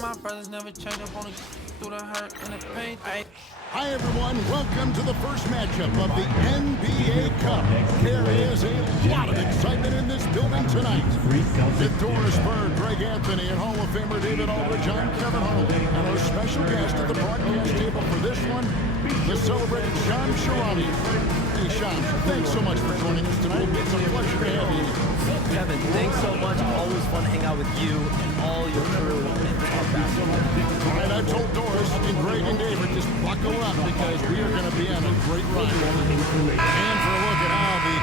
my brothers never change up on the through the hurt and the pain. Hi everyone, welcome to the first matchup of the NBA Cup. There is a lot of excitement in this building tonight. With Doris Bird, Greg Anthony, and Hall of Famer David Aldridge, I'm Kevin Harlan. And our special guest at the broadcast table for this one, the celebrated Shams Charania. Hey Shams, thanks so much for joining us tonight. It's a pleasure to have you. Kevin, thanks so much. Always fun to hang out with you and all your crew and talk basketball. All right, I told Doris and Greg and David, just buckle up because we are going to be on a great ride. And for a look at how the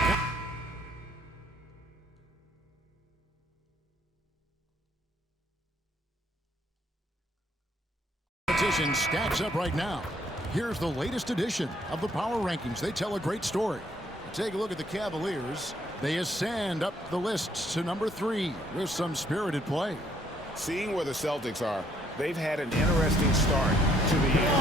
competition stacks up right now. Here's the latest edition of the Power Rankings. They tell a great story. Take a look at the Cavaliers. They ascend up the list to number 3 with some spirited play. Seeing where the Celtics are, they've had an interesting start to the year.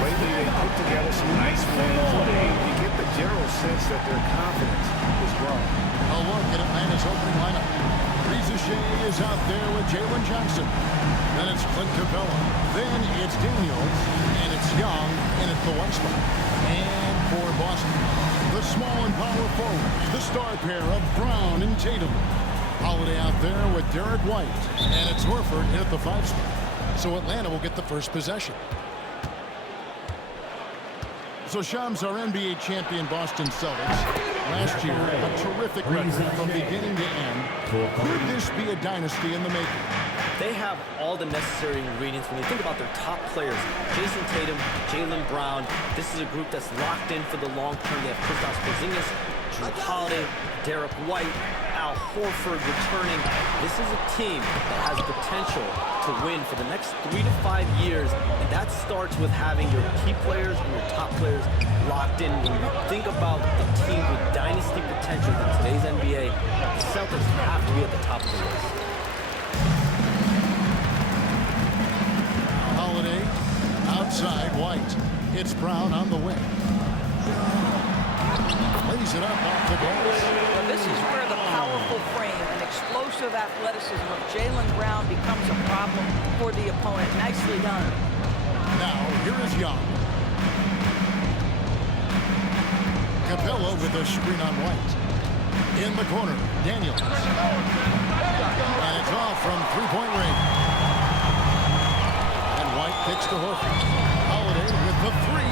Lately, they put together some nice wins. You get the general sense that their confidence is growing. A look at Atlanta's opening lineup. Reza Shea is out there with Jalen Johnson. Then it's Clint Capella. Then it's Daniels. And it's Young in at the 1 spot. And for Boston, the small and power forwards, the star pair of Brown and Tatum. Holiday out there with Derek White. And it's Horford in at the 5 spot. So Atlanta will get the first possession. So Shams, our NBA champion Boston Celtics, last year a terrific record from beginning to end. Could this be a dynasty in the making? They have all the necessary ingredients when you think about their top players. Jason Tatum, Jaylen Brown. This is a group that's locked in for the long term. They have Kristaps Porzingis, Jrue Holiday, Derek White, Al Horford returning. This is a team that has potential to win for the next 3 to 5 years, and that starts with having your key players and your top players locked in. When you think about a team with dynasty potential in today's NBA, the Celtics have to be at the top of the list. Holiday outside White. It's Brown on the wing. Lays it up off the glass. Well, this is where the powerful frame and explosive athleticism of Jaylen Brown becomes a problem for the opponent. Nicely done. Now, here is Young. Capella with a screen on White. In the corner, Daniels. And it's off from three-point range. And White kicks to Horford. Holiday with the 3.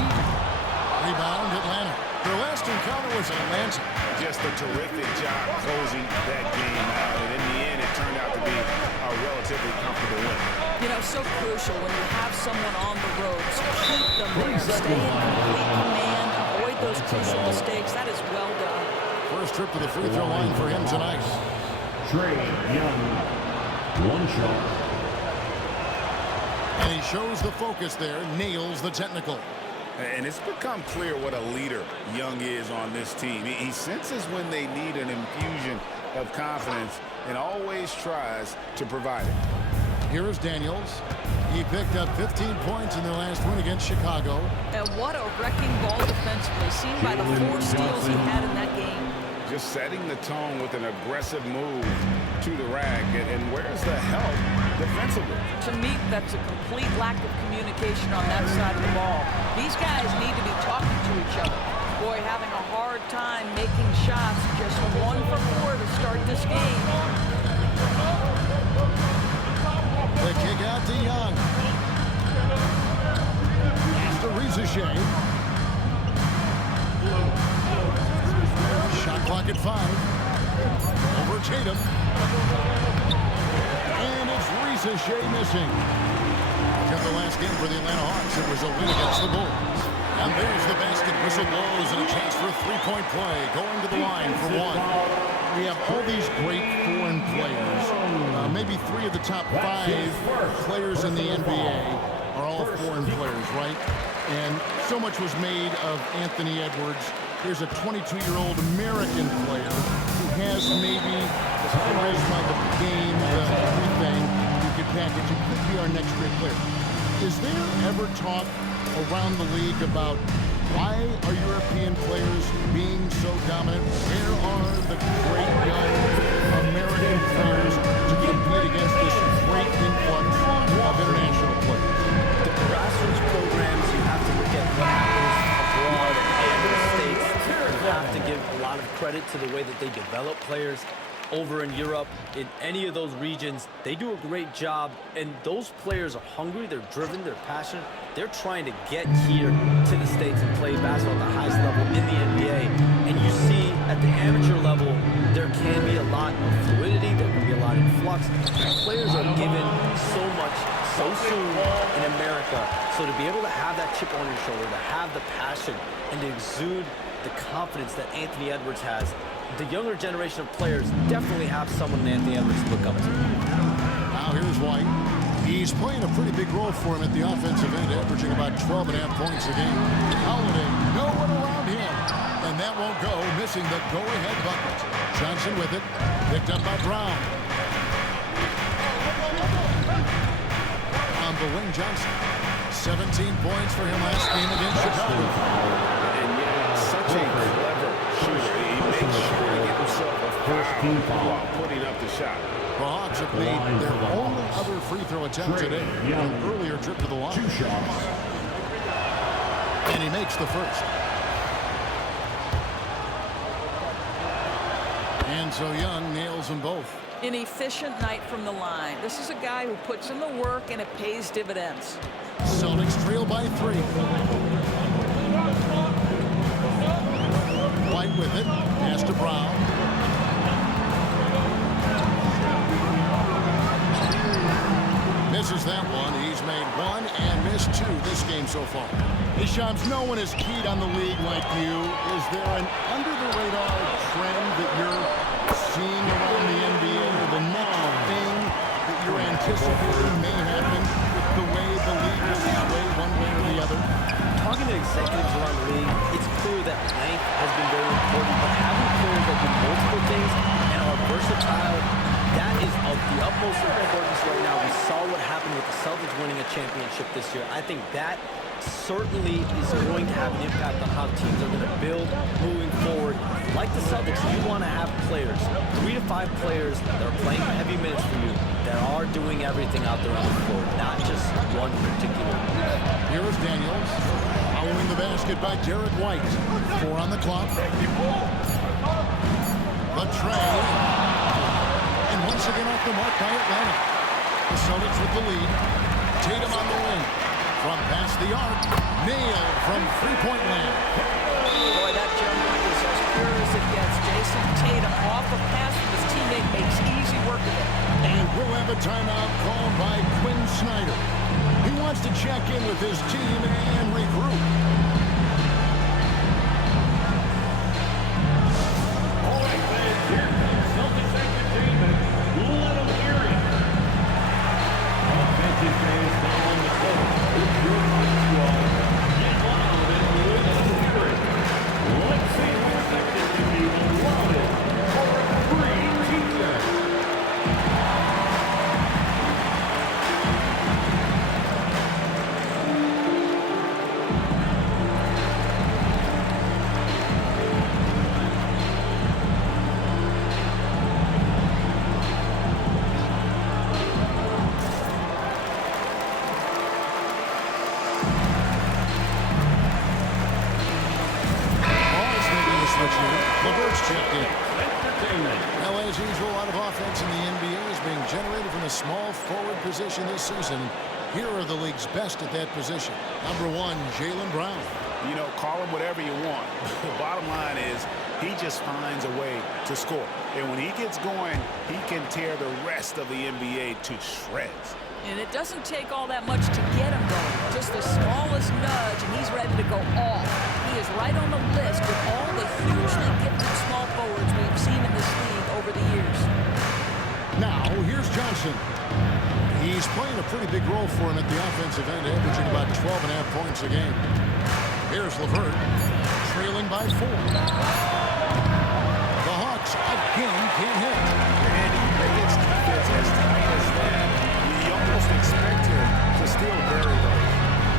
Rebound, Atlanta. Their last encounter was in Atlanta. Just a terrific job closing that game out. And in the end, it turned out to be a relatively comfortable win. You know, so crucial when you have someone on the road. So keep them there. Stay in complete command. Avoid those crucial mistakes. That is well done. First trip to the free throw line for him tonight. Trae Young, 1 shot. And he shows the focus there, nails the technical. And it's become clear what a leader Young is on this team. He senses when they need an infusion of confidence and always tries to provide it. Here is Daniels. He picked up 15 points in their last win against Chicago. And what a wrecking ball defensively, seen by the 4 steals he had in that game. Just setting the tone with an aggressive move to the rack. And where's the help defensively? To me, that's a complete lack of communication on that side of the ball. These guys need to be talking to each other. Boy, having a hard time making shots. Just 1 for 4 to start this game. The kick out to Young. After Reza Shea. Shot clock at 5. Over Tatum. And it's Reza Shea missing. In the last game for the Atlanta Hawks, it was a win against the Bulls. And there's the basket. Whistle blows and a chance for a 3-point play. Going to the line for 1. We have all these great foreign players. Maybe 3 of the top 5 players in the NBA are all foreign players, right? And so much was made of Anthony Edwards. Here's a 22-year-old American player who has maybe the charisma, the game, everything you could package. It could be our next great player. Is there ever talk around the league about why are European players being so dominant? Where are the great young American players to compete against this great influx of international credit to the way that they develop players over in Europe, in any of those regions. They do a great job, and those players are hungry, they're driven, they're passionate. They're trying to get here to the States and play basketball at the highest level in the NBA. And you see at the amateur level, there can be a lot of fluidity, there can be a lot of flux. Players are given so much so soon in America. So to be able to have that chip on your shoulder, to have the passion, and to exude the confidence that Anthony Edwards has, the younger generation of players definitely have someone in Anthony Edwards to look up to. Now here's White. He's playing a pretty big role for him at the offensive end, averaging about 12.5 points a game. Holiday, no one around him. And that won't go, missing the go-ahead bucket. Johnson with it, picked up by Brown. On the wing, Johnson. 17 points for him last game against Chicago. And yet, such a clever shooter. He makes sure to get himself a foul while putting up the shot. The Hawks have made their only other free throw attempt today. An earlier trip to the line. 2 shots. And he makes the first. And so Young nails them both. An efficient night from the line. This is a guy who puts in the work, and it pays dividends. Celtics trail by 3. White with it. Pass to Brown. Misses that one. He's made 1 and missed 2 this game so far. Hey, Shams, no one is keyed on the league like you. Is there an under-the-radar trend that you're seeing around the NBA, or the next thing that you're anticipating may happen with the way the league will sway one way or the other? Talking to executives around the league, it's clear that length has been very important, but having players that do multiple things and are versatile, that is of the utmost importance right now. We saw what happened with the Celtics winning a championship this year. I think that certainly is going to have an impact on how teams are going to build moving forward. Like the Celtics, you want to have players, 3 to 5 players that are playing heavy minutes for you, that are doing everything out there on the floor, not just one particular. Here is Daniels. Following the basket by Derek White. 4 on the clock. The tray. And once again off the mark by Atlanta. The Celtics with the lead. Tatum on the wing. From past the arc. Nailed from three-point land. Boy, that jumper is as pure as it gets. Jason Tatum off a pass from his teammate makes easy work of it. And we'll have a timeout called by Quinn Snyder. He wants to check in with his team and regroup. All right, fans, here comes Celtics entertainment. Let them hear it. Offensive fans now on the court. It's your night squad. Get loud and let them hear it. Let's see who's expected to be the loudest for a free t-shirt. LeVert's checked in. Entertainment. Now, as usual, a lot of offense in the NBA is being generated from a small forward position this season. Here are the league's best at that position. Number 1, Jaylen Brown. You know, call him whatever you want. The bottom line is he just finds a way to score. And when he gets going, he can tear the rest of the NBA to shreds. And it doesn't take all that much to get him going. Just the smallest nudge, and he's ready to go off. He is right on the list with all the hugely gifted small forwards we've seen in this league over the years. Now, here's Johnson. He's playing a pretty big role for him at the offensive end, averaging about 12.5 points a game. Here's LeVert, trailing by 4. The Hawks again can't hit. And it's defense as tight as that. You almost expect him to still bury those.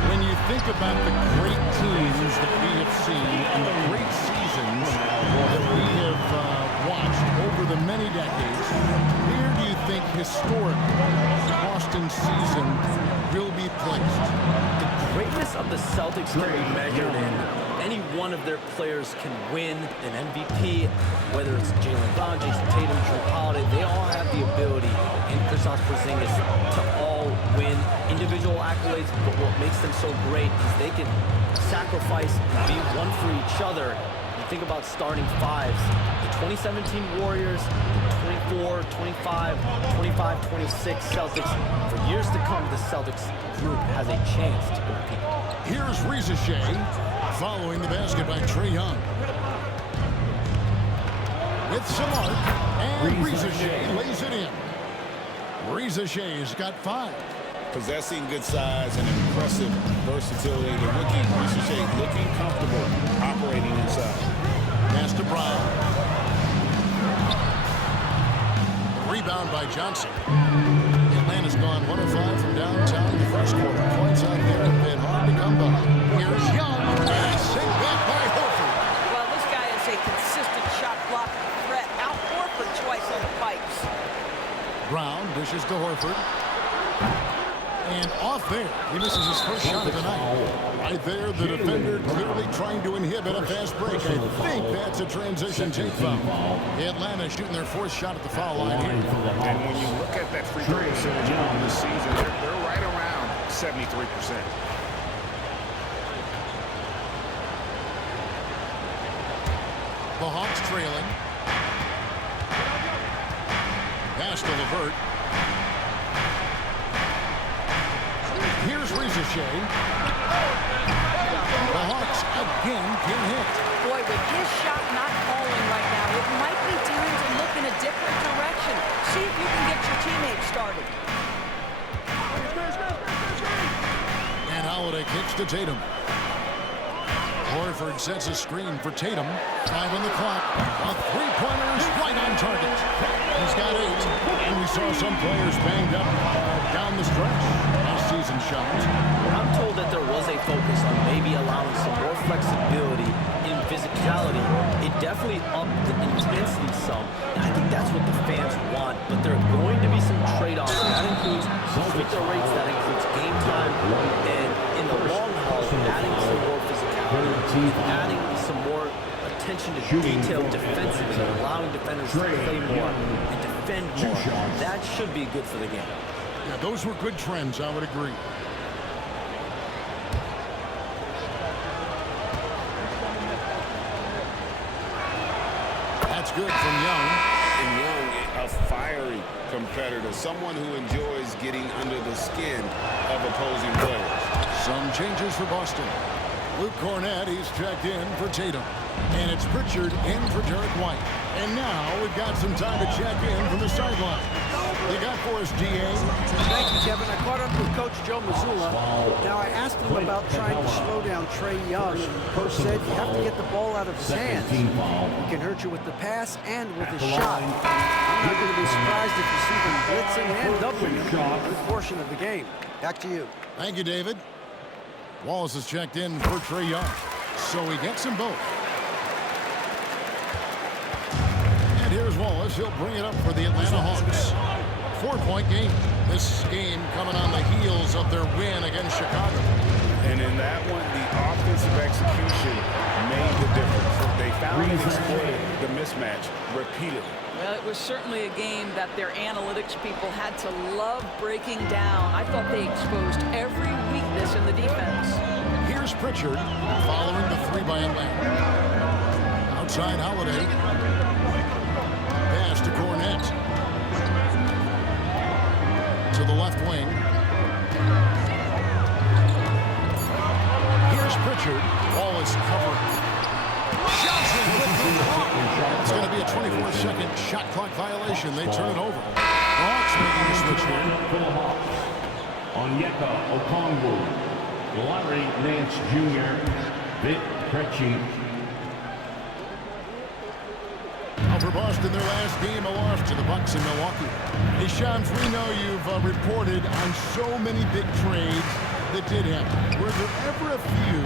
When you think about the great teams that we have seen and the great seasons that we have watched over the many decades, where do you think historically the Boston season will be placed? Greatness of the Celtics can be measured in any one of their players can win an MVP, whether it's Jaylen Brown, Jason Tatum, Jrue Holiday, they all have the ability, and Kristaps Porzingis, to all win individual accolades, but what makes them so great is they can sacrifice and be one for each other. You think about starting fives. The 2017 Warriors, the 24, 25, 25, 26 Celtics. For years to come, the Celtics group has a chance to compete. Here's Reza Shea following the basket by Trae Young. With some arc, and Reza Shea lays it in. Reza Shea's got 5. Possessing good size and impressive versatility. The rookie, Reza Shea, looking comfortable operating inside. Pass to Brown. Rebound by Johnson. Atlanta's gone 105 from downtown in the first quarter. Points out there have been hard to come by. Here's Young, and a sink back by Horford. Well, this guy is a consistent shot blocking threat. Out Horford twice on the pipes. Brown dishes to Horford. And off there, he misses his first shot of the night. Right there, the defender clearly trying to inhibit a fast break. I think that's a transition take foul. Atlanta shooting their 4th shot at the foul line here. And when you look at that free throw percentage on this season, they're right around 73%. The Hawks trailing. Pass to LeVert. Here's Reza Shea. The Hawks again can hit. Boy, with his shot not falling right now, it might be time to look in a different direction. See if you can get your teammates started. And Holiday kicks to Tatum. Horford sets a screen for Tatum. 5 on the clock. A three-pointer is right on target. He's got 8. And we saw some players banged up down the stretch. Last season shots. I'm told that there was a focus on maybe allowing some more flexibility in physicality. It definitely upped the intensity some, and I think that's what the fans want. But there are going to be some trade-offs. That includes free throw rates, that includes game time, and in the long haul, adding some more physicality, adding some more attention to detail defensively, allowing defenders to play more and defend more. That should be good for the game. Yeah, those were good trends, I would agree. That's good from Young. And Young, a fiery competitor, someone who enjoys getting under the skin of opposing players. Some changes for Boston. Luke Cornett, he's checked in for Tatum. And it's Pritchard in for Derek White. And now we've got some time to check in from the sideline. You got for us, D.A. Thank you, Kevin. I caught up with Coach Joe Mazzulla. Now, I asked him about trying to slow down Trae Young. Coach said you have to get the ball out of his hands. He can hurt you with the pass and with his shot. I'm not going to be surprised if you see them blitzing and doubling him for a good portion of the game. Back to you. Thank you, David. Wallace is checked in for Trae Young. So he gets them both. And here's Wallace. He'll bring it up for the Atlanta Hawks. 4-point game. This game coming on the heels of their win against Chicago. And in that one, the offensive execution made the difference. They found and exploited the mismatch repeatedly. Well, it was certainly a game that their analytics people had to love breaking down. I thought they exposed every weakness in the defense. Here's Pritchard following the 3 by Atlanta. Outside Holiday. Pass to Cornett. To the left wing. Here's Pritchard. Ball is covered. Johnson with the block. It's going to be a 24-second shot clock violation. They turn it over. The Hawks making a switch here. For the Hawks, Onyeka Okongwu, Larry Nance Jr., Vic Krejci. Now for Boston, their last game, a loss to the Bucks in Milwaukee. Hey, Shams, we know you've reported on so many big trades that did happen. Were there ever a few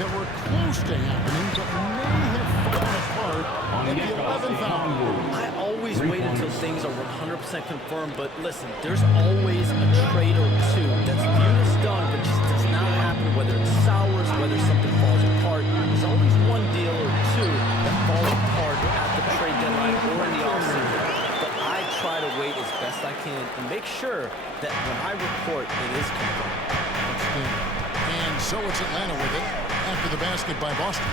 that were close to happening but may have fallen apart at the 11th hour? I always wait until things are 100% confirmed, but listen, there's always a trade or two that's viewed as done, but just does not happen, whether it's sours, whether something falls apart. There's plays come from. And so it's Atlanta with it after the basket by Boston.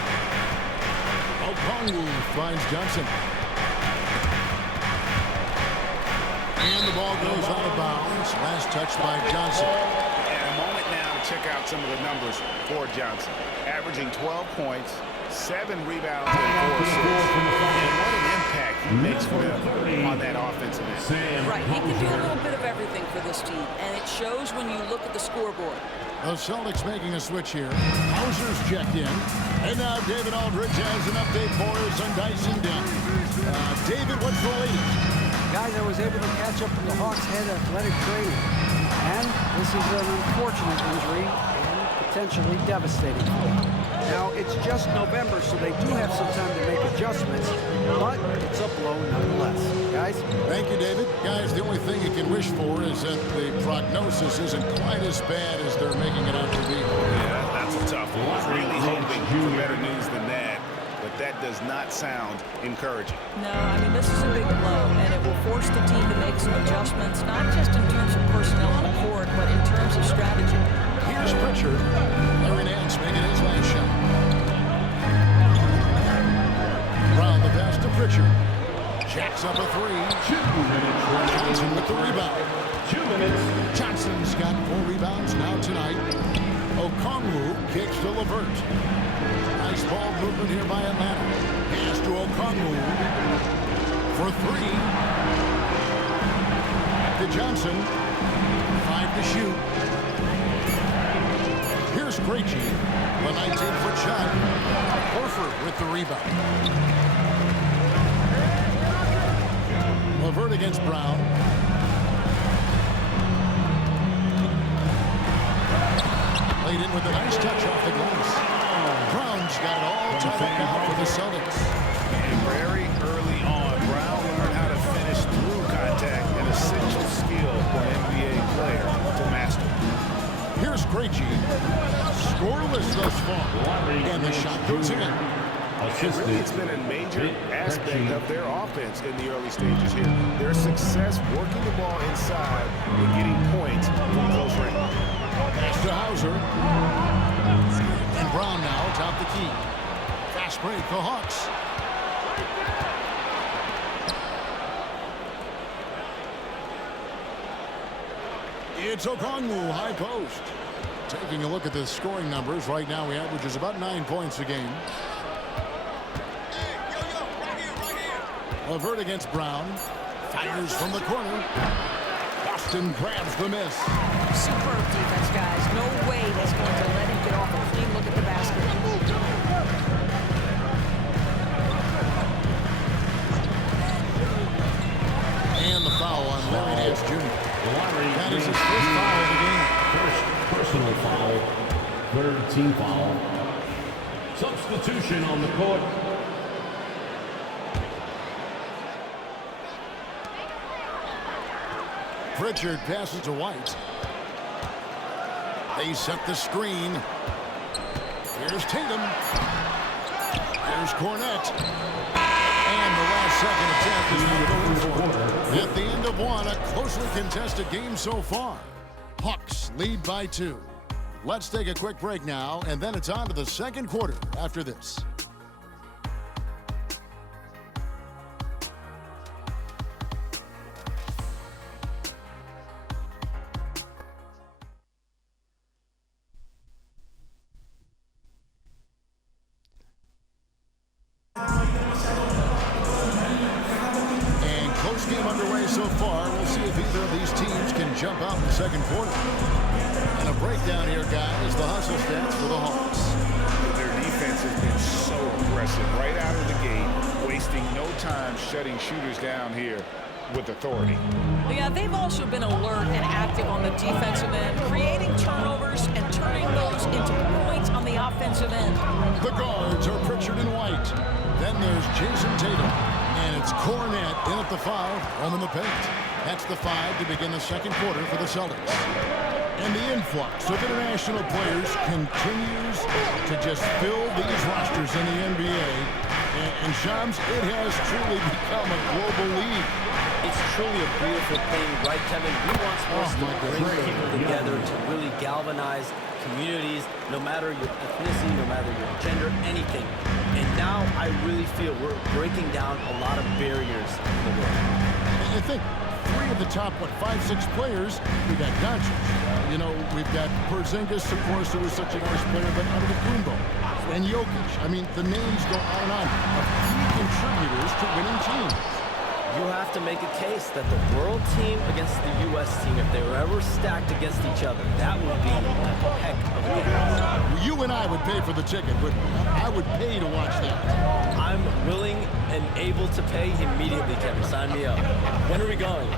Okongwu finds Johnson. And the ball goes out of bounds. Last touch by Johnson. And a moment now to check out some of the numbers for Johnson. Averaging 12 points, 7 rebounds, and 4 assists. And what an impact he makes for them on that offensive end. Right, he can do a little bit of everything for this team, and it shows when you look at the scoreboard. The Celtics making a switch here. Hauser's checked in. And now David Aldridge has an update for us on Dyson Dunk. David, what's the latest? Guys, I was able to catch up with the Hawks head athletic training. And this is an unfortunate injury and potentially devastating. Now, it's just November, so they do have some time to make adjustments, but it's a blow nonetheless. Guys? Thank you, David. Guys, the only thing you can wish for is that the prognosis isn't quite as bad as they're making it out to be. Yeah, that's a tough one. I was really hoping for better news than that, but that does not sound encouraging. No, I mean, this is a big blow, and it will force the team to make some adjustments, not just in terms of personnel on the court, but in terms of strategy. Here's Pritchard. Larry Nance making his last shot. Brown the pass to Pritchard. Jacks up a 3. Johnson with the rebound. 2 minutes. Johnson's got 4 rebounds now tonight. Okongwu kicks to LeVert. Nice ball movement here by Atlanta. Pass to Okongwu for 3. To Johnson. 5 to shoot. Here's Krejci, the 19-foot shot. Horford with the rebound. LeVert against Brown. Laid in with a nice touch off the glass. Brown's got it all tied up now for the Celtics. And very early on, Brown learned how to finish through contact, an essential skill for an NBA player to master. Here's Krejci. Scoreless thus far. And the shot goes in. And really, it's been a major aspect of their offense in the early stages here. Their success working the ball inside and getting points from close range. Pass to Hauser. And Brown now top the key. Fast break, the Hawks. It's Okongwu, high post. Taking a look at the scoring numbers, right now he averages about 9 points a game. LeVert against Brown. Fires from the corner. Boston grabs the miss. Superb defense, guys. No way he's going to let him get off a clean look at the basket. And the foul on Larry Nance Jr. That is his first foul of the game. First personal foul. Third team foul. Substitution on the court. Pritchard passes to White. They set the screen. Here's Tatum. Here's Cornette. And the last second attempt is not going for it. At the end of one, a closely contested game so far. Hawks lead by 2. Let's take a quick break now, and then it's on to the second quarter after this. Game underway so far. We'll see if either of these teams can jump out in the second quarter. And a breakdown here, guys. The hustle stats for the Hawks. Their defense has been so aggressive right out of the gate, wasting no time shutting shooters down here with authority. Yeah, they've also been alert and active on the defensive end, creating turnovers and turning those into points on the offensive end. The guards are Pritchard and White. Then there's Jason Tatum. And it's Cornette in at the 5, home in the paint. That's the 5 to begin the second quarter for the Celtics. And the influx of international players continues to just fill these rosters in the NBA. And Shams, it has truly become a global league. It's truly a beautiful thing, right, Kevin? We want sports to bring people together, to really galvanize communities, no matter your ethnicity, no matter your gender, anything. And now I really feel we're breaking down a lot of barriers in the world. I think 3 of the top, 5-6 players, we got Doncic. We've got Porzingis, of course, who is such a nice player, but Antetokounmpo and Jokic. I mean, the names go on and on of key contributors to winning teams. You have to make a case that the world team against the U.S. team, if they were ever stacked against each other, that would be a heck of a game. You and I would pay for the ticket, but I would pay to watch that. I'm willing and able to pay immediately, Kevin. Sign me up. When are we going?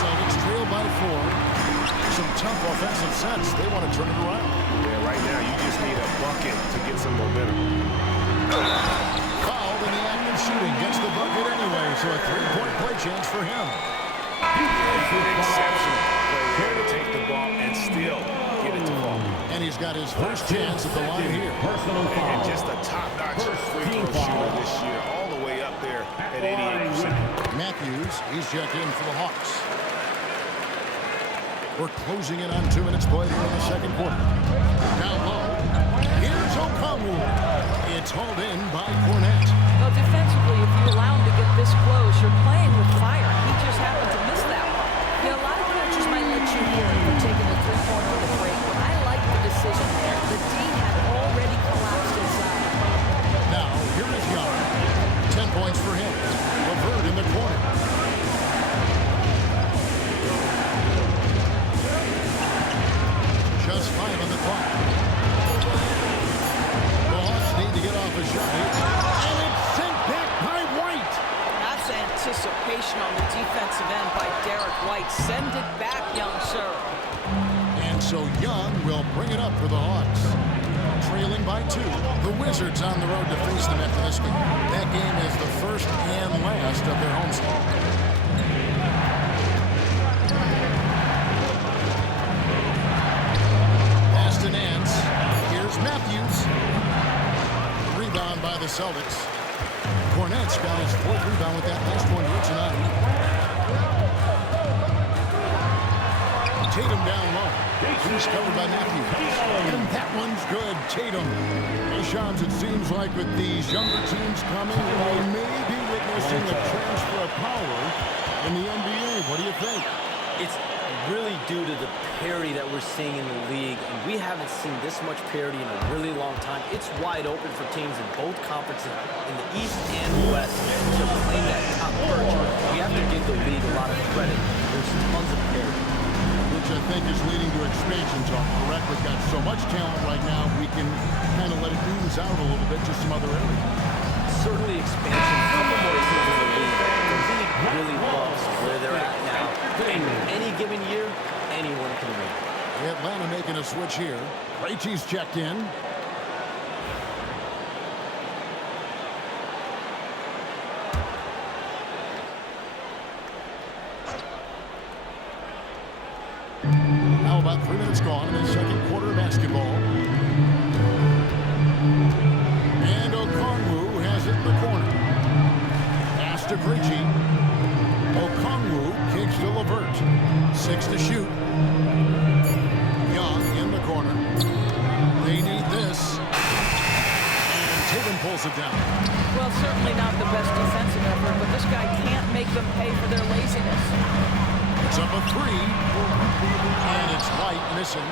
Celtics trail by 4. Some tough offensive sets. They want to turn it around. Yeah, right now you just need a bucket to get some momentum. Fouled in the act of shooting. Gets the bucket anyway, so a 3-point play chance for him. Exceptional play there to take the ball and still get it to fall. And he's got his first chance at the line here. And just a top-notch free throw shooter this year, all the way up there at 88%. Matthews, he's checked in for the Hawks. We're closing in on 2 minutes played here in the second quarter. Down low. Here's Okongwu. It's hauled in by Cornette. Well, defensively, if you allow him to get this close, you're playing with fire. He just happened to miss that one. A lot of coaches might let you hear it for taking a 3-pointer on the break, but I like the decision there. The D had already collapsed inside. Now, here is Young. 10 points for him. LeVert in the corner. Just 5 on the clock. The Hawks need to get off a shot. And it's sent back by White. That's anticipation on the defensive end by Derek White. Send it back, young sir. And so Young will bring it up for the Hawks. Trailing by 2. The Wizards on the road to face them after this game. That game is the first and last of their homestand. To Nance. Here's Matthews. Rebound by the Celtics. Cornette's got his 4th rebound with that last one here tonight. Tatum down low. He's covered by Matthews. And that one's good. Tatum. Hey, Shams, it seems like with these younger teams coming, we may be witnessing a transfer of power in the NBA. What do you think? It's really due to the parity that we're seeing in the league, and we haven't seen this much parity in a really long time. It's wide open for teams in both conferences, in the East and West, to claim that top perch. We have to give the league a lot of credit. There's tons of parity. Which I think is leading to expansion talk, correct? We've got so much talent right now, we can kind of let it ooze out a little bit to some other areas. Certainly expansion, a couple more teams in the league. The league really loves where they're at now. And any given year, anyone can win. Atlanta making a switch here. Krejci's checked in. Now about 3 minutes gone in the second quarter of basketball. And Okongwu has it in the corner. Pass to Krejci. Okongwu kicks to LeVert. 6 to shoot. Young in the corner. They need this. And Tatum pulls it down. Well, certainly not the best defensive effort, but this guy can't make them pay for their laziness. It's up a 3. And it's White missing.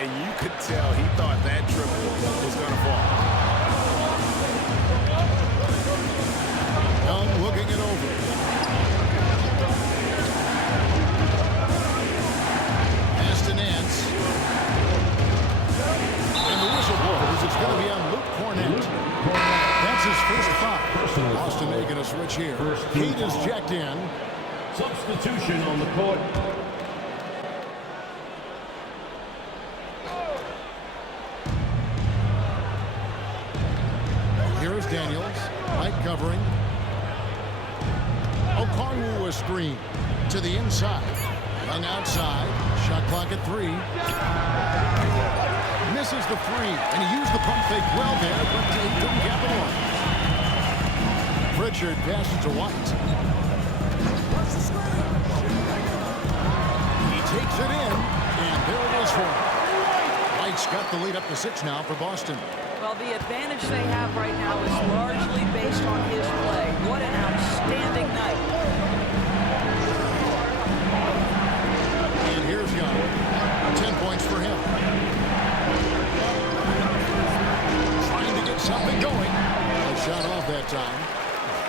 And you could tell he thought that triple was going to fall. Young looking it over. Pass to Nance. And the whistle blows. It's going to be on Luke Cornette. That's his first foul. Boston making a switch here. Kate is checked in. Substitution on the court. Here's Daniels. White covering. Okongwu a screen to the inside. Young outside. Shot clock at 3. misses the three, and he used the pump fake well there, but he couldn't capitalize. Pritchard passes to White. He takes it in, and there it is for him. White's got the lead up to 6 now for Boston. Well, the advantage they have right now is largely based on his play. What an outstanding night. And here's Young. 10 points for him. Trying to get something going. A shot off that time.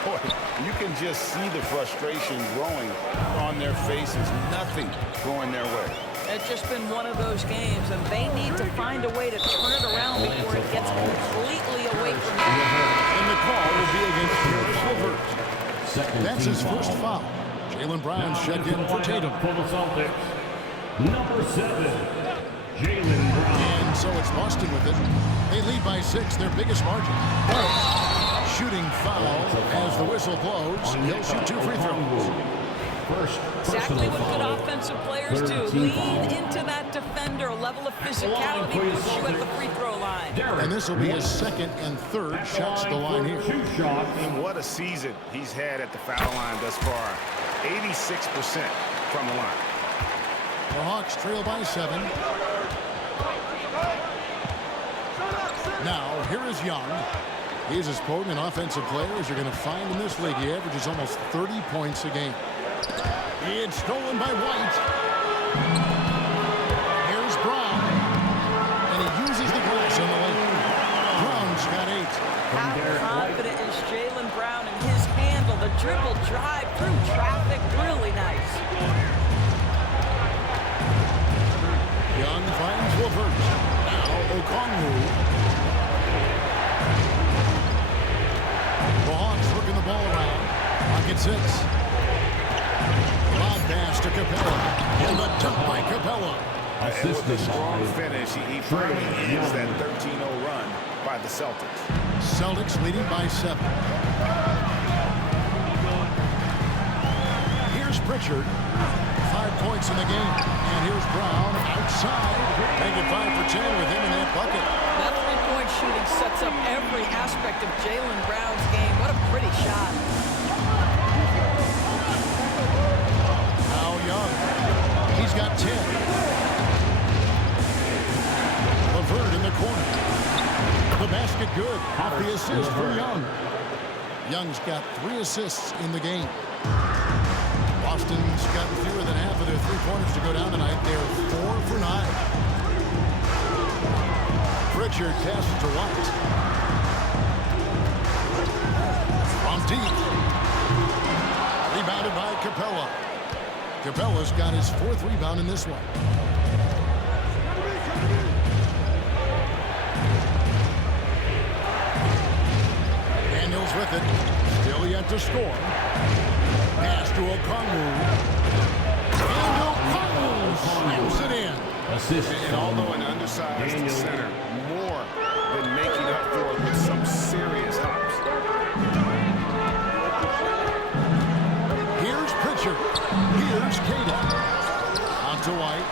Boy, you can just see the frustration growing on their faces. Nothing going their way. It's just been one of those games, and they need to find a way to turn it around before it gets completely away from them. And the call will be against Caris LeVert. That's his first foul. Jaylen Brown checked in for Tatum. For the Celtics, number 7, Jaylen Brown. And so it's Boston with it. They lead by 6, their biggest margin. Shooting foul as the whistle blows. He'll shoot 2 free throws. Exactly what good offensive players do. Lean into that defender. A level of physicality puts you at the free throw line. And this will be his second and third shots to the line here. 2 shots. And what a season he's had at the foul line thus far. 86% from the line. The Hawks trail by 7. Now, here is Young. He's as potent an offensive player as you're going to find in this league. He averages almost 30 points a game. It's stolen by White. Here's Brown. And he uses the glass on the lane. Brown's got 8. How confident is Jaylen Brown in his handle? The dribble drive through traffic, really nice. Young finds LeVert. Now Okongwu. The Hawks working the ball around. Pocket 6. Long pass to Capella. And the dunk by Capella. And with a strong finish, he finally ends that 13-0 run by the Celtics. Celtics leading by 7. Here's Pritchard. 5 points in the game. And here's Brown outside. Make it 5 for 10 with him in that bucket. That three-point shooting sets up every aspect of Jaylen Brown's game. What a pretty shot. Now Young. He's got 10. LeVert in the corner. The basket good. Off the assist from Young. Young's got 3 assists in the game. Boston's got fewer than half of their three-pointers to go down tonight. They're 4 for 9. Pritchard passes to White. From deep. Rebounded by Capella. Capella's got his 4th rebound in this one. Daniels with it. Still yet to score. Pass to Okongwu. And Okongwu slams it in. And although an undersized center, more than making up for it with some serious hops. Here's Pritchard. Here's Cada. On to White.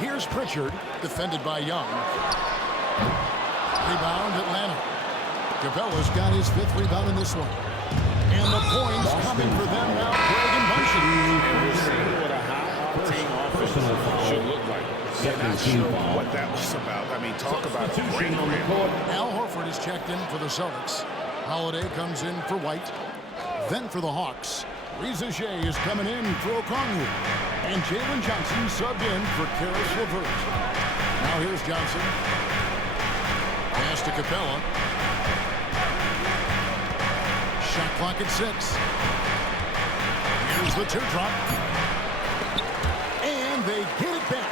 Here's Pritchard, defended by Young. Rebound Atlanta. Capella's got his 5th rebound in this one. And the points coming for them now. Greg and Bunchen. And we're seeing what a high-octane offense should look like. And not sure what that was about. I mean, talk about a great rim. Al Horford is checked in for the Celtics. Holiday comes in for White. Then for the Hawks, Reza Shea is coming in for Okongwu. And Jalen Johnson subbed in for Caris LeVert. Now here's Johnson. Pass to Capella. Shot clock at 6. Here's the teardrop. And they get it back.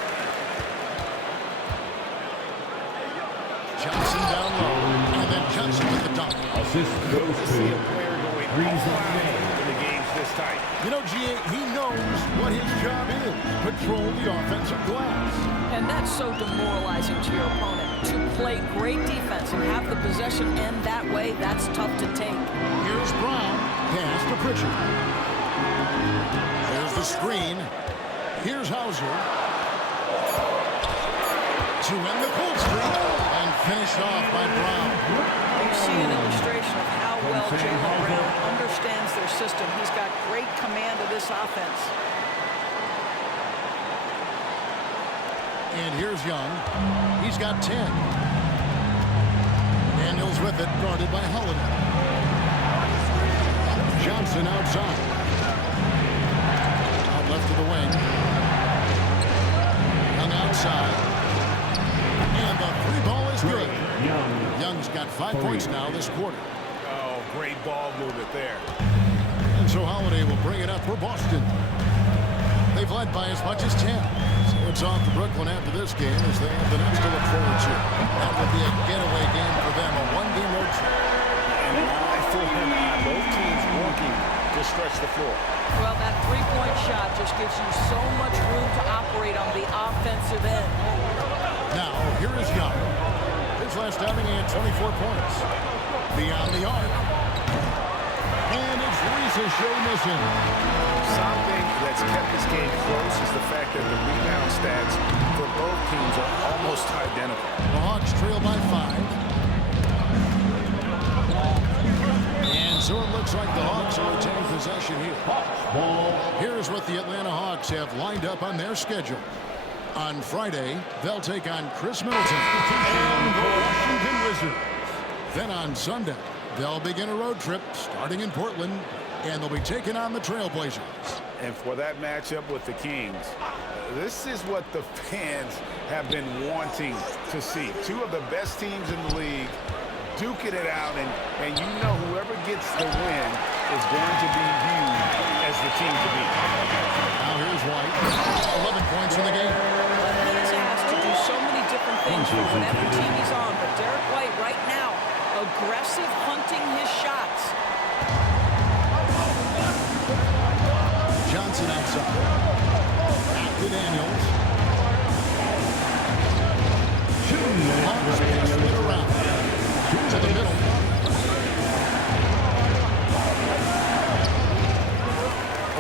Johnson down low. And then Johnson with the dunk. Assist goes to See a player going all out in the games this tight. You know, G.A., he knows what his job is. Patrol the offensive glass. And that's so demoralizing to your opponent. To play great defense and have the possession end that way, that's tough to take. Here's Brown. Pass to Pritchard. There's the screen. Here's Hauser. To end the cold streak and finished off by Brown. You see an illustration of how well Jaylen Brown understands their system. He's got great command of this offense. And here's Young. He's got 10. Daniels with it, guarded by Holiday. Johnson outside. Out left to the wing. Young outside. And the three ball is good. Young's got 5 points now this quarter. Oh, great ball movement there. And so Holiday will bring it up for Boston. They've led by as much as 10. So it's off to Brooklyn after this game as they have the next to look forward to. That would be a getaway game for them, a one-game road trip. And live for him on both teams working to stretch the floor. Well, that three-point shot just gives you so much room to operate on the offensive end. Now, here is Young. His last outing, he had 24 points. Beyond the arc. And it's Risa Shea missing. Something that's kept this game close is the fact that the rebound stats for both teams are almost identical. The Hawks trail by 5. And so it looks like the Hawks will retain possession here. Here's what the Atlanta Hawks have lined up on their schedule. On Friday, they'll take on Chris Middleton and the Washington Wizards. Then on Sunday, they'll begin a road trip starting in Portland, and they'll be taking on the Trailblazers. And for that matchup with the Kings, this is what the fans have been wanting to see. Two of the best teams in the league duking it out, and you know whoever gets the win is going to be viewed as the team to beat. Now here's White, 11 points in the game. He's asked to do so many different things for whatever team he's on, but Derek White right now, aggressive hunting his shots. Johnson outside. Back to Daniels. Hawks pass it around. To the middle.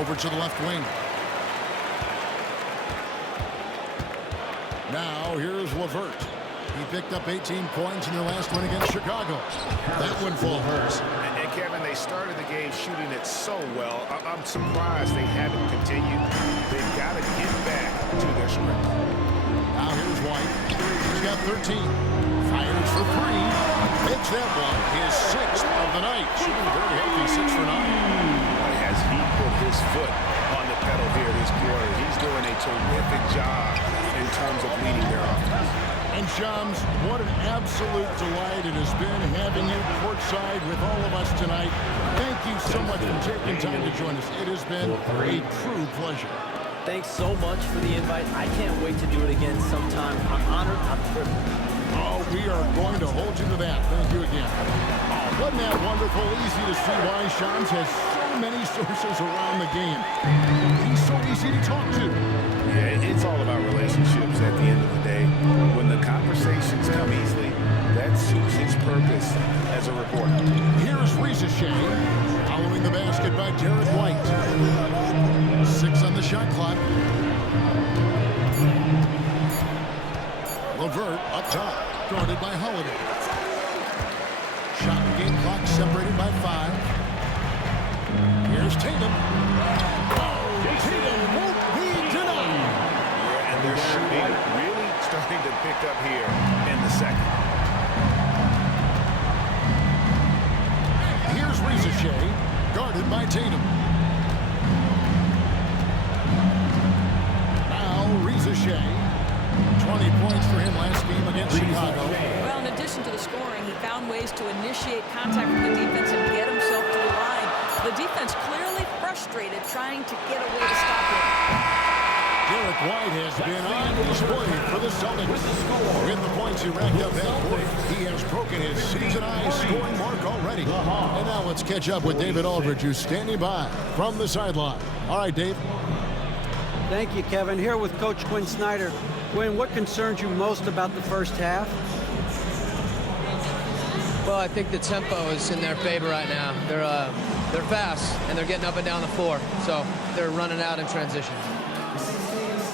Over to the left wing. Now here's LeVert. He picked up 18 points in their last win against Chicago. That one falls. And Kevin, they started the game shooting it so well. I'm surprised they haven't continued. They've got to get back to their strength. Now here's White. He's got 13. Fires for 3. Makes that one his 6th of the night. Shooting very healthy, 6 for 9. Boy, has he put his foot on the pedal here this quarter. He's doing a terrific job in terms of leading their offense. And Shams, what an absolute delight it has been having you courtside with all of us tonight. Thank you so much for taking time to join us. It has been a true pleasure. Thanks so much for the invite. I can't wait to do it again sometime. I'm honored. I'm privileged. Oh, we are going to hold you to that. Thank you again. Oh, wasn't that wonderful? Easy to see why Shams has so many sources around the game. He's so easy to talk to. Yeah, it's all about relationships at the end of the day. When the conversations come easily, that suits his purpose as a reporter. Here's Risa Shea, following the basket by Derek White. 6 on the shot clock. LeVert up top, guarded by Holiday. Shot and game clock separated by 5. Here's Tatum. Oh, Tatum won't be denied. And their shooting really starting to pick up here in the second. Here's Risa Shea, guarded by Tatum. Now Risa Shea. 20 points for him last game against Chicago. Well, in addition to the scoring, he found ways to initiate contact with the defense and get himself to the line. The defense clearly frustrated trying to get a way to stop him. Derek White has been on display for the Celtics. With the points he racked up that quarter, he has broken his season-high scoring mark already. And now let's catch up with David Aldridge, who's standing by from the sideline. All right, Dave. Thank you, Kevin. Here with Coach Quinn Snyder. Quinn, what concerns you most about the first half? Well, I think the tempo is in their favor right now. They're fast, and they're getting up and down the floor, so they're running out in transition.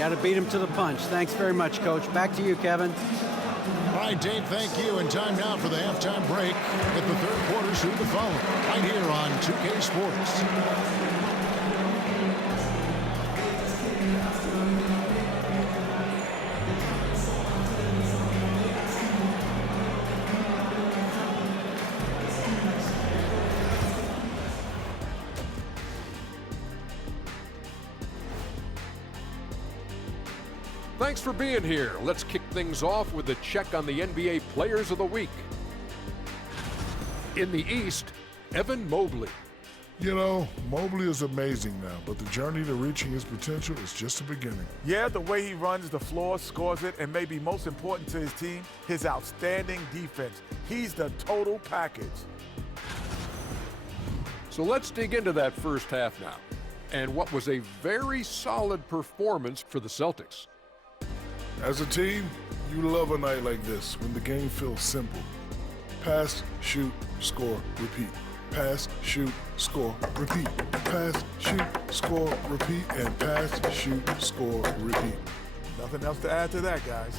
Got to beat him to the punch. Thanks very much, Coach. Back to you, Kevin. All right, Dave, thank you. And time now for the halftime break. With the third quarter soon to follow. Right here on 2K Sports. Thanks for being here. Let's kick things off with a check on the NBA Players of the Week. In the East, Evan Mobley. You know, Mobley is amazing now, but the journey to reaching his potential is just the beginning. Yeah, the way he runs the floor, scores it, and maybe most important to his team, his outstanding defense. He's the total package. So let's dig into that first half now, and what was a very solid performance for the Celtics. As a team, you love a night like this when the game feels simple. Pass, shoot, score, repeat. Pass, shoot, score, repeat. Pass, shoot, score, repeat, and pass, shoot, score, repeat. Nothing else to add to that, guys.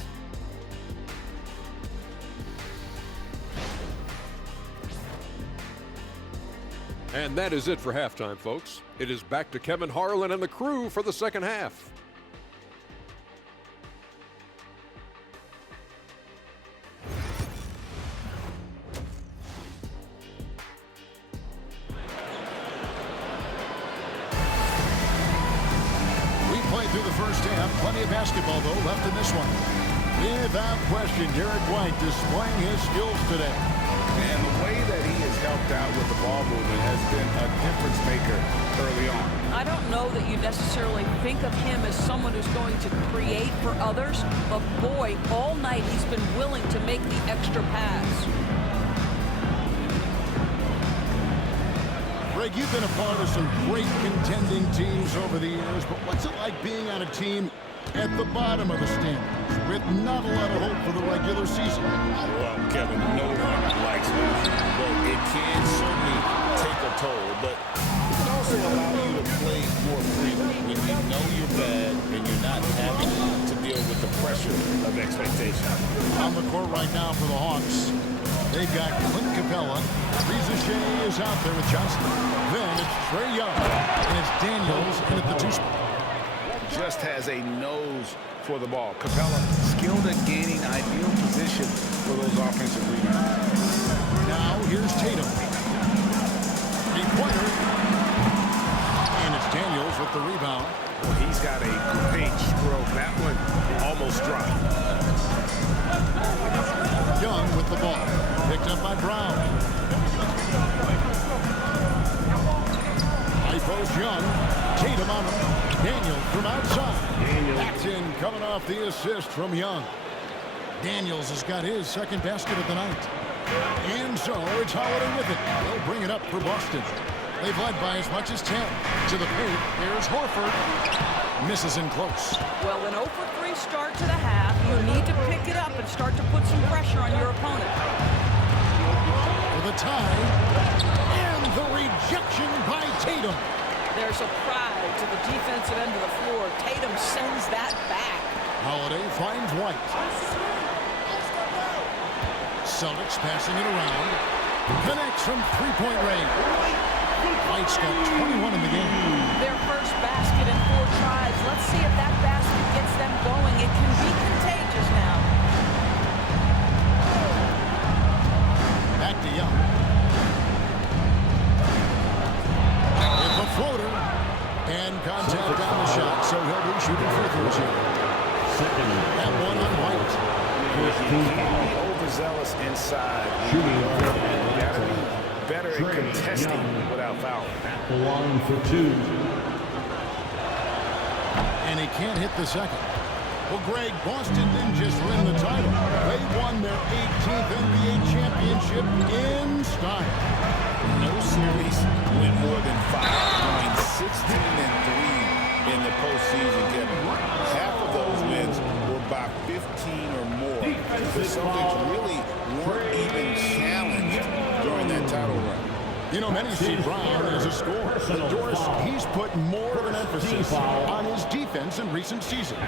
And that is it for halftime, folks. It is back to Kevin Harlan and the crew for the second half. Through the first half, plenty of basketball, though, left in this one. Without question, Derek White displaying his skills today. And the way that he has helped out with the ball movement has been a difference maker early on. I don't know that you necessarily think of him as someone who's going to create for others, but boy, all night he's been willing to make the extra pass. Greg, you've been a part of some great contending teams over the years, but what's it like being on a team at the bottom of the standings with not a lot of hope for the regular season? Well, Kevin, no one likes losing, but it can certainly take a toll. But it can also allow you to play more freely when you know you're bad and you're not having to deal with the pressure of expectation. On the court right now for the Hawks, they've got Clint Capella. Reza Shea is out there with Johnson. Then it's Trae Young, and it's Daniels in at the two spot. Just has a nose for the ball. Capella skilled at gaining ideal position for those offensive rebounds. Now here's Tatum. Three-pointer. And it's Daniels with the rebound. Well, he's got a great stroke. That one almost dropped. Young with the ball. Picked up by Brown. High post Young. Tatum on him. Daniels from outside. That's in, coming off the assist from Young. Daniels has got his second basket of the night. And so it's Holiday with it. They'll bring it up for Boston. They've led by as much as 10. To the paint. Here's Horford. Misses in close. Well, an 0 for 3 start to the half. You need to pick it up and start to put some pressure on your opponent. For the tie. And the rejection by Tatum. There's a pride to the defensive end of the floor. Tatum sends that back. Holiday finds White. Celtics passing it around. Connects from three-point range. White's got 21 in the game. Their first basket in 4 tries. Let's see if that basket gets them going. It can be contagious now. Back to Young. With the floater. And contact on the shot, so he'll be shooting free throws here. That one on White. Overzealous inside. Got to be better at contesting without foul. The line for 2. And he can't hit the second. Well, Greg, Boston didn't just win the title. They won their 18th NBA championship in style. No series win more than 5, going 16-3 in the postseason, Kevin. Half of those wins were by 15 or more. The Celtics really weren't even challenged during that title run. You know, many see Brown as a scorer. Doris, he's put more of an emphasis on his defense in recent seasons.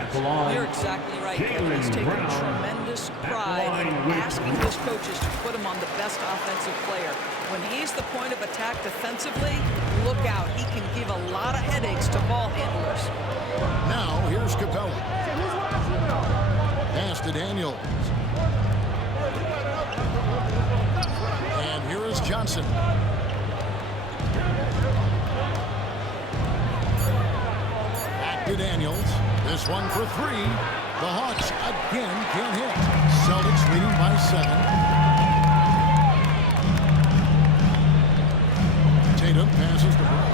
You're exactly right, Kevin. He's taken tremendous pride in asking his coaches to put him on the best offensive player. When he's the point of attack defensively, look out. He can give a lot of headaches to ball handlers. Now, here's Capella. Pass to Daniels. And here is Johnson. Back to Daniels. This one for three. The Hawks again can't hit. Celtics leading by 7. Tatum passes to Brown.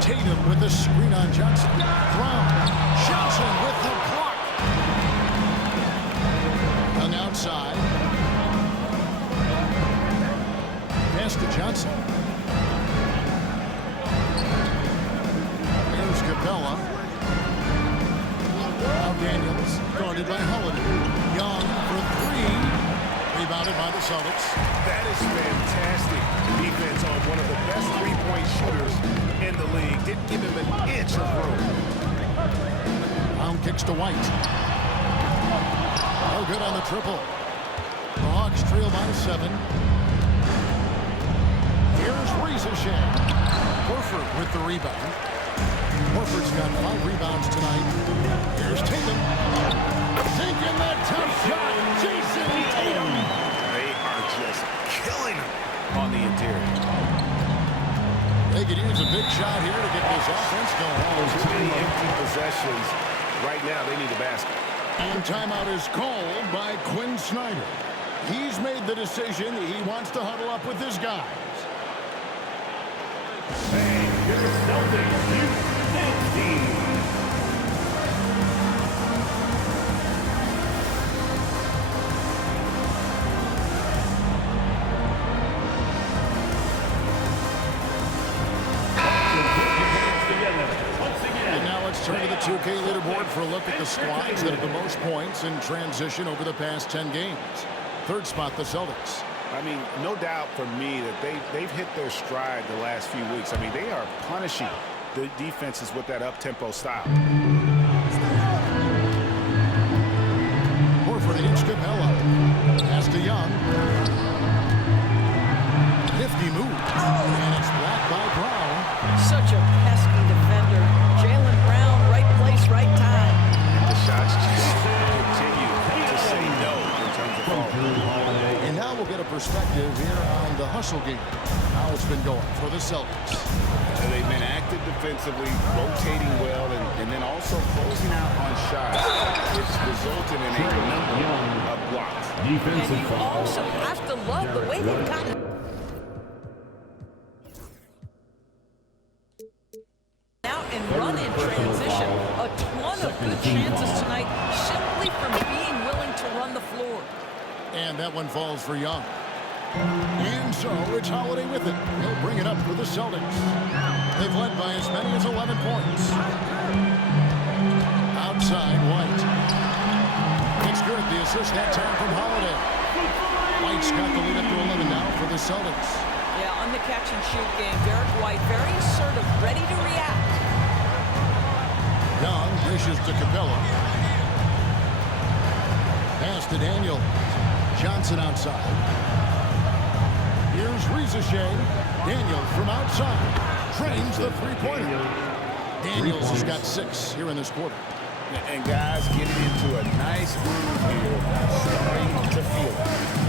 Tatum with the screen on Johnson. Brown. Johnson with the block. Hung outside. Pass to Johnson. Here's Capella. Now Daniels, guarded by Holiday. Young for three. Rebounded by the Celtics. That is fantastic defense on one of the best three-point shooters in the league. Didn't give him an inch of room. Brown kicks to White. No good on the triple. The Hawks trail by 7. Here's Riesesheim. Horford with the rebound. Horford's got 5 rebounds tonight. Here's Tatum. Taking that tough shot. Jason Tatum. They are just killing him on the interior. They could use a big shot here to get this offense going. Too many empty possessions. Right now, they need a basket. And timeout is called by Quinn Snyder. He's made the decision he wants to huddle up with his guys. And your Celtics Houston team. And now let's turn to the 2K leaderboard for a look at the squads that have the most points in transition over the past 10 games. Third spot, the Celtics. I mean, no doubt for me that they've hit their stride the last few weeks. I mean, they are punishing the defenses with that up-tempo style. Horford against Capella. Pass to Young. Nifty move. And it's blocked by Brown. Such a pesky defender. Jaylen Brown, right place, right time. The shots just continue to say no in terms of ball. And now we'll get a perspective here on the hustle game. How it's been going for the Celtics. They've been active defensively, rotating well, and then also closing out on shots, which resulted in a number of blocks. And you also have to love the way they've gotten out and run in transition. A ton of good chances tonight simply from being willing to run the floor. And that one falls for Young. And so it's Holiday with it. He'll bring it up for the Celtics. They've led by as many as 11 points. Outside, White. It's good. The assist that time from Holiday. White's got the lead up to 11 now for the Celtics. Yeah, on the catch-and-shoot game, Derek White very assertive, ready to react. Young dishes to Capella. Pass to Daniel. Johnson outside. Here's Riesesheim. Daniel from outside. Trains the three-pointer. Daniels has got 6 here in this quarter. And guys getting into a nice groove here, starting to feel it.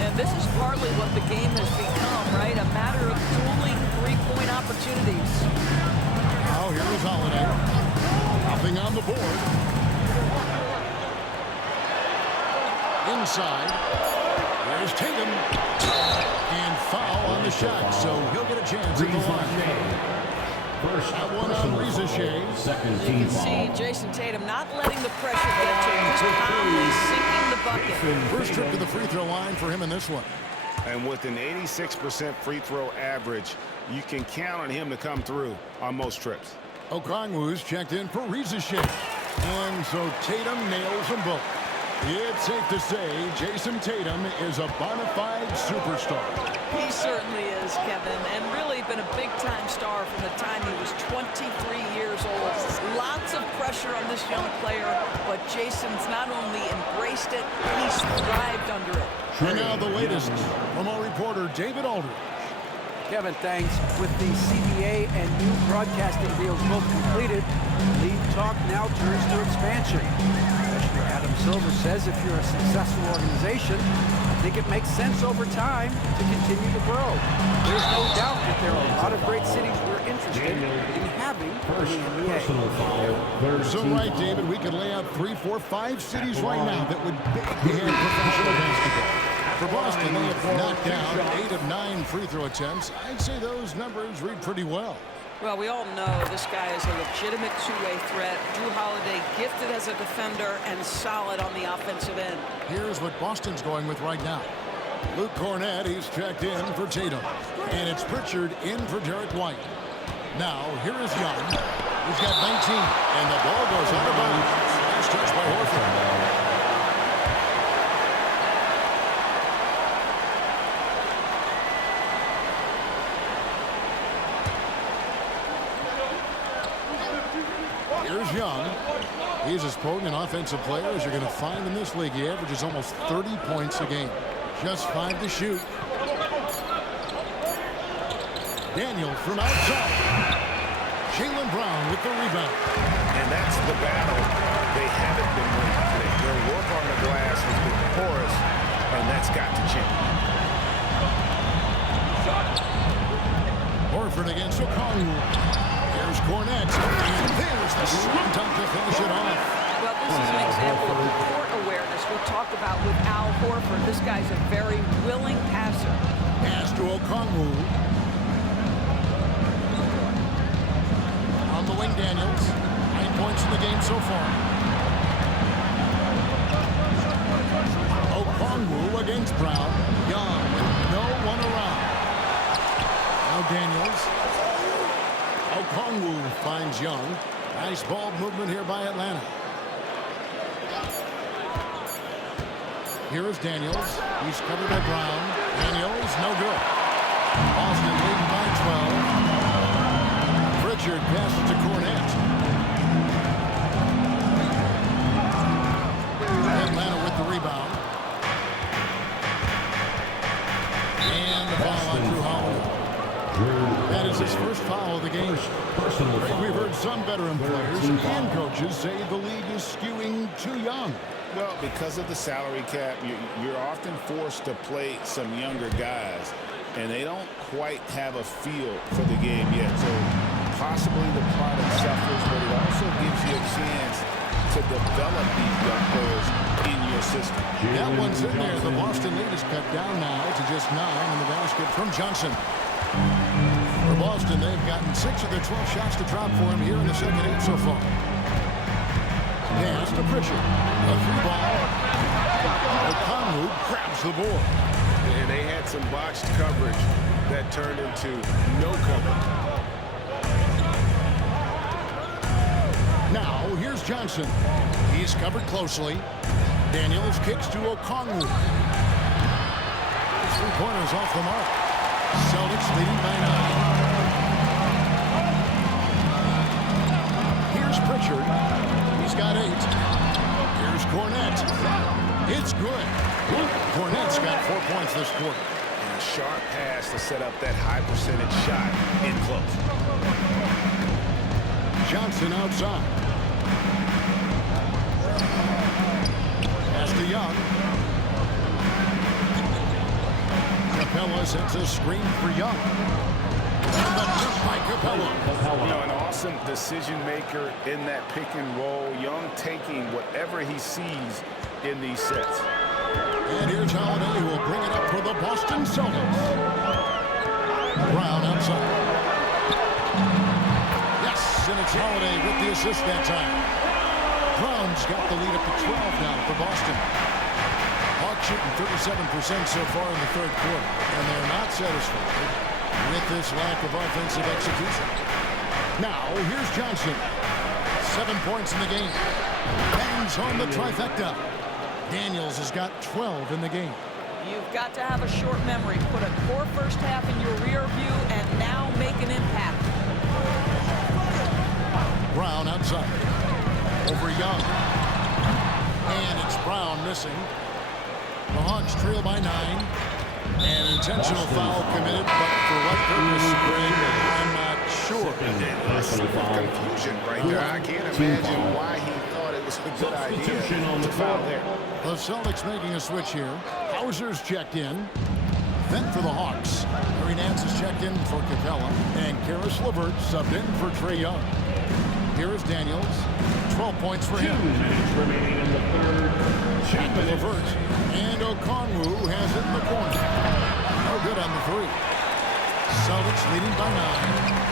And this is partly what the game has become, right? A matter of dueling three-point opportunities. Now here is Holiday. Nothing on the board. Inside. There's Tatum. And foul on the shot, so he'll get a chance at the line. That one on Riesesheim. You can see Jason Tatum not letting the pressure get to him, just calmly sinking the bucket. First trip to the free throw line for him in this one. And with an 86% free throw average, you can count on him to come through on most trips. Okongwu's checked in for Riesesheim. And so Tatum nails them both. It's safe to say Jason Tatum is a bona fide superstar. He certainly is, Kevin, and really been a big-time star from the time he was 23 years old. Lots of pressure on this young player, but Jason's not only embraced it, he's thrived under it. And now the latest from our reporter, David Aldridge. Kevin, thanks. With the CBA and new broadcasting deals both completed, league talk now turns to expansion. Commissioner Adam Silver says if you're a successful organization, I think it makes sense over time to continue to grow. There's no doubt that there are a lot of great cities we're interested in having in the NBA. So right, David, we could lay out 3, 4, 5 cities right now that would beg to have professional basketball. For Boston, they have knocked down 8 of 9 free throw attempts. I'd say those numbers read pretty well. Well, we all know this guy is a legitimate two-way threat. Jrue Holiday gifted as a defender and solid on the offensive end. Here's what Boston's going with right now. Luke Cornett, he's checked in for Tatum. And it's Pritchard in for Derek White. Now, here is Young. He's got 19. And the ball goes out of bounds. Nice touch by Horford. Here's Young. He's as potent an offensive player as you're going to find in this league. He averages almost 30 points a game. Just 5 to shoot. Daniel from outside. Jaylen Brown with the rebound. And that's the battle they haven't been winning today. Their work on the glass has been porous, and that's got to change. Horford against Okongwu. There's Cornett, and there's the slam dunk to finish it off. Well, this is an example of the court awareness we talk about with Al Horford. This guy's a very willing passer. Pass to Okongwu. On the wing, Daniels. 9 points in the game so far. Okongwu against Brown. Young with no one around. Now Daniels. Okongwu finds Young. Nice ball movement here by Atlanta. Here is Daniels. He's covered by Brown. Daniels, no good. Boston leading by 12. Pritchard passes to Cornett. Atlanta with the rebound. And the foul on Jrue Holiday. That is his first foul of the game. We've heard some veteran players and coaches say the league is skewing too young. Well, because of the salary cap, you're often forced to play some younger guys, and they don't quite have a feel for the game yet. So possibly the product suffers, but it also gives you a chance to develop these young players in your system. That one's in there. The Boston lead is cut down now to just 9 in the basket from Johnson. For Boston, they've gotten 6 of their 12 shots to drop for him here in the second half so far. Pass to Pritchard. A free ball. Okongwu grabs the board. And they had some botched coverage that turned into no coverage. Now, here's Johnson. He's covered closely. Daniels kicks to Okongwu. His 3-pointers off the mark. Celtics leading by 9. Here's Pritchard. He's got 8. Here's Cornett. It's good. Cornett's got 4 points this quarter. And a sharp pass to set up that high percentage shot in close. Johnson outside. Pass to Young. Capella sends a screen for Young. And the jump by Capella. You know, an awesome decision maker in that pick and roll. Young taking whatever he sees in these sets. And here's Holiday, who will bring it up for the Boston Celtics. Brown outside. Yes, and it's Holiday with the assist that time. Brown's got the lead up to 12 now for Boston. Hawks shooting 37% so far in the third quarter, and they're not satisfied with this lack of offensive execution. Now, here's Johnson. 7 points in the game. Bangs home the trifecta. Daniels has got 12 in the game. You've got to have a short memory. Put a poor first half in your rear view and now make an impact. Brown outside. Over Young. And it's Brown missing. The Hawks trail by 9. An intentional foul committed, but for what purpose, Greg, I'm not sure. Confusion right there. I can't imagine why he thought it was a good idea to foul there. The Celtics making a switch here. Hauser's checked in. Then for the Hawks. Larry Nance is checked in for Capella. And Karis LeVert subbed in for Trae Young. Here is Daniels. 12 points for him. 2 minutes remaining in the third. Back to LeVert. And Okongwu has it in the corner. No good on the 3. Celtics leading by 9.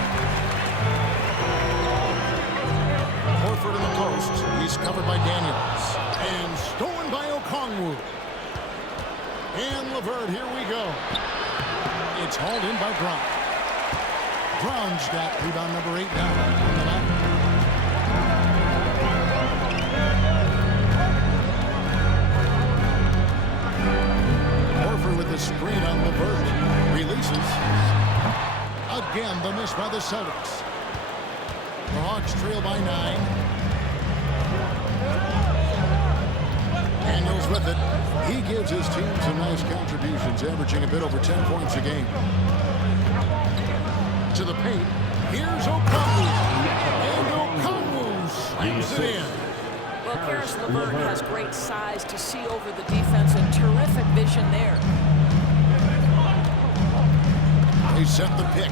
Horford in the post. He's covered by Daniels. And stolen by Okongwu. And LeVert, here we go. It's hauled in by Brown. Brown's got rebound number 8 down on the line. Horford with the screen on LeVert. Releases. Again, the miss by the Celtics. The Hawks trail by 9. Daniels with it. He gives his team some nice contributions, averaging a bit over 10 points a game. To the paint. Here's Okongwu. And Okongwu slams it in. Well, Karis LeVert has great size to see over the defense and terrific vision there. They set the pick.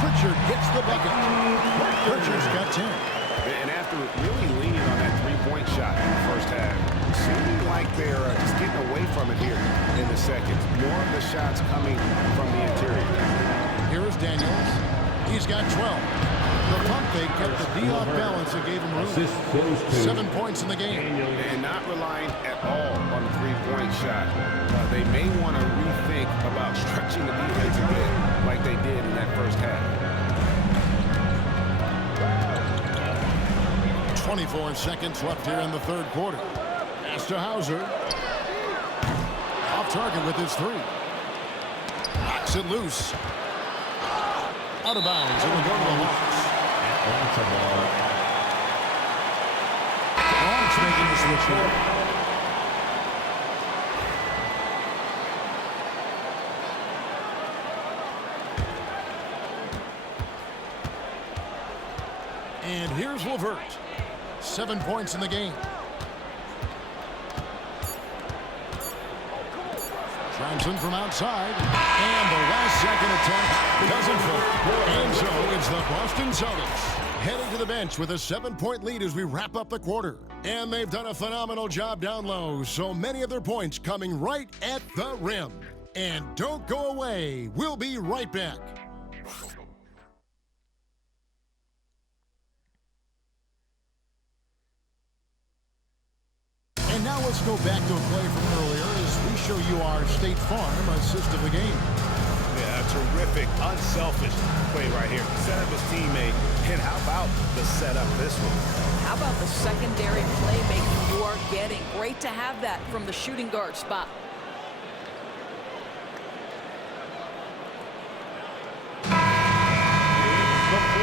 Pritchard gets the bucket. Pritchard's got 10. And after really leaning on that three-point shot in the first half, seeming like they're just getting away from it here in the second. More of the shots coming from the interior. Here is Daniels. He's got 12. The pump fake kept the D off balance and gave him room. 7 points in the game. And not relying at all on the three-point shot. They may want to rethink about stretching the defense a bit like they did in that first half. 24 seconds left here in the third quarter. Pass to Hauser. Off target with his 3. Knocks it loose. Out of bounds. It will go to the Hawks. Hawks making the switch here. And here's LeVert. 7 points in the game. Johnson from outside. And the last second attempt doesn't fall. And so it's the Boston Celtics heading to the bench with a 7-point lead as we wrap up the quarter. And they've done a phenomenal job down low. So many of their points coming right at the rim. And don't go away. We'll be right back. And now let's go back to a play from earlier as we show you our State Farm assist of the game. Yeah, a terrific, unselfish play right here. Set up his teammate. And how about the setup this one? How about the secondary playmaking you are getting? Great to have that from the shooting guard spot.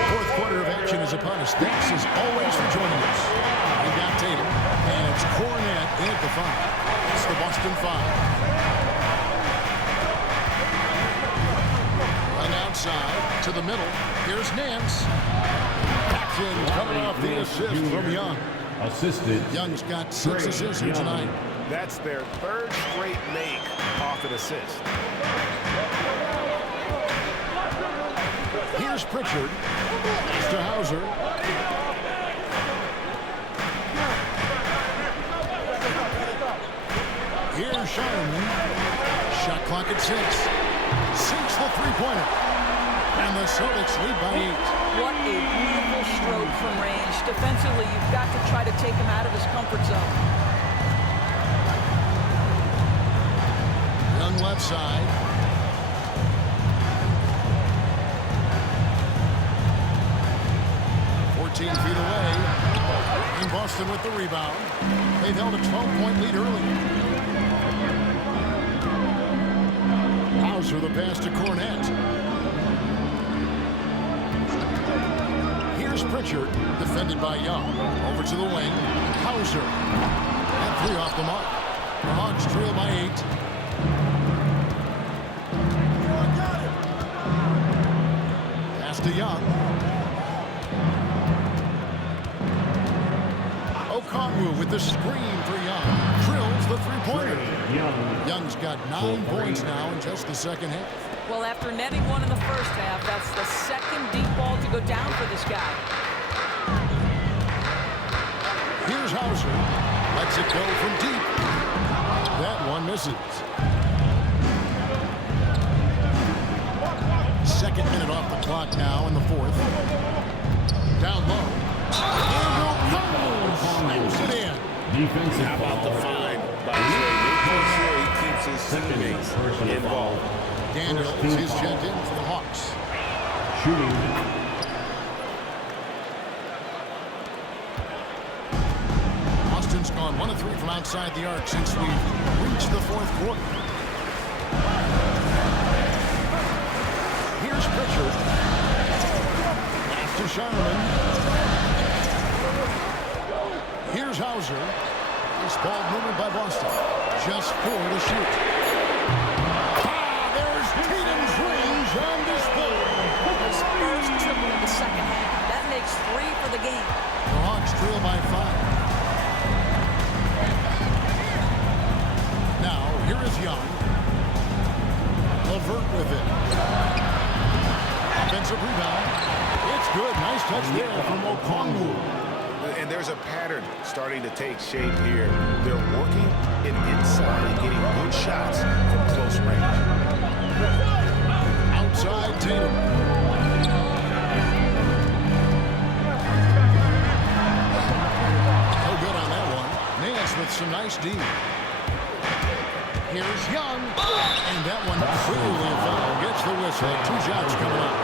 Fourth quarter of action is upon us. Thanks as always for joining us. We've got Tatum, and it's Cornette in at the 5. It's the Boston 5. Run outside to the middle. Here's Nance. Paxson coming off the assist from Young. Assisted. Young's got 6 assists here tonight. That's their third straight make off an assist. Here's Pritchard. To Hauser. Here's Sharman. Shot clock at 6. Sinks the three-pointer. And the Celtics lead by 8. What a beautiful stroke from range. Defensively, you've got to try to take him out of his comfort zone. Young left side. Feet away. And Boston with the rebound. They've held a 12-point lead early. Hauser the pass to Cornette. Here's Pritchard, defended by Young. Over to the wing. Hauser. And 3 off the mark. The Hawks trail by 8. Pass to Young. Okongwu with the screen for Young. Drills the three-pointer. Young's got 9 points now in just the second half. Well, after netting one in the first half, that's the second deep ball to go down for this guy. Here's Hauser. Lets it go from deep. That one misses. Second minute off the clock now in the fourth. Down low. And Okongwu it in. Defensive How about the fine by Trey, making sure he keeps his teammates involved. Daniels is checked in for the Hawks. Shooting. Austin's gone 1 of 3 from outside the arc since we've reached the fourth quarter. Here's Pritchard. Back to Sharman. Here's Hauser. This ball moved by Boston. Just 4 to shoot. There's Tatum's rings on display. His first triple in the second half. That makes 3 for the game. The Hawks trail by 5. Now, here is Young. LeVert with it. Offensive rebound. It's good. Nice touch there from Okongwu. And there's a pattern starting to take shape here. They're working it inside and getting good shots from close range. Outside Tatum. No good on that one. Nance with some nice D. Here's Young. And that one clearly a foul. Gets the whistle. 2 shots coming up.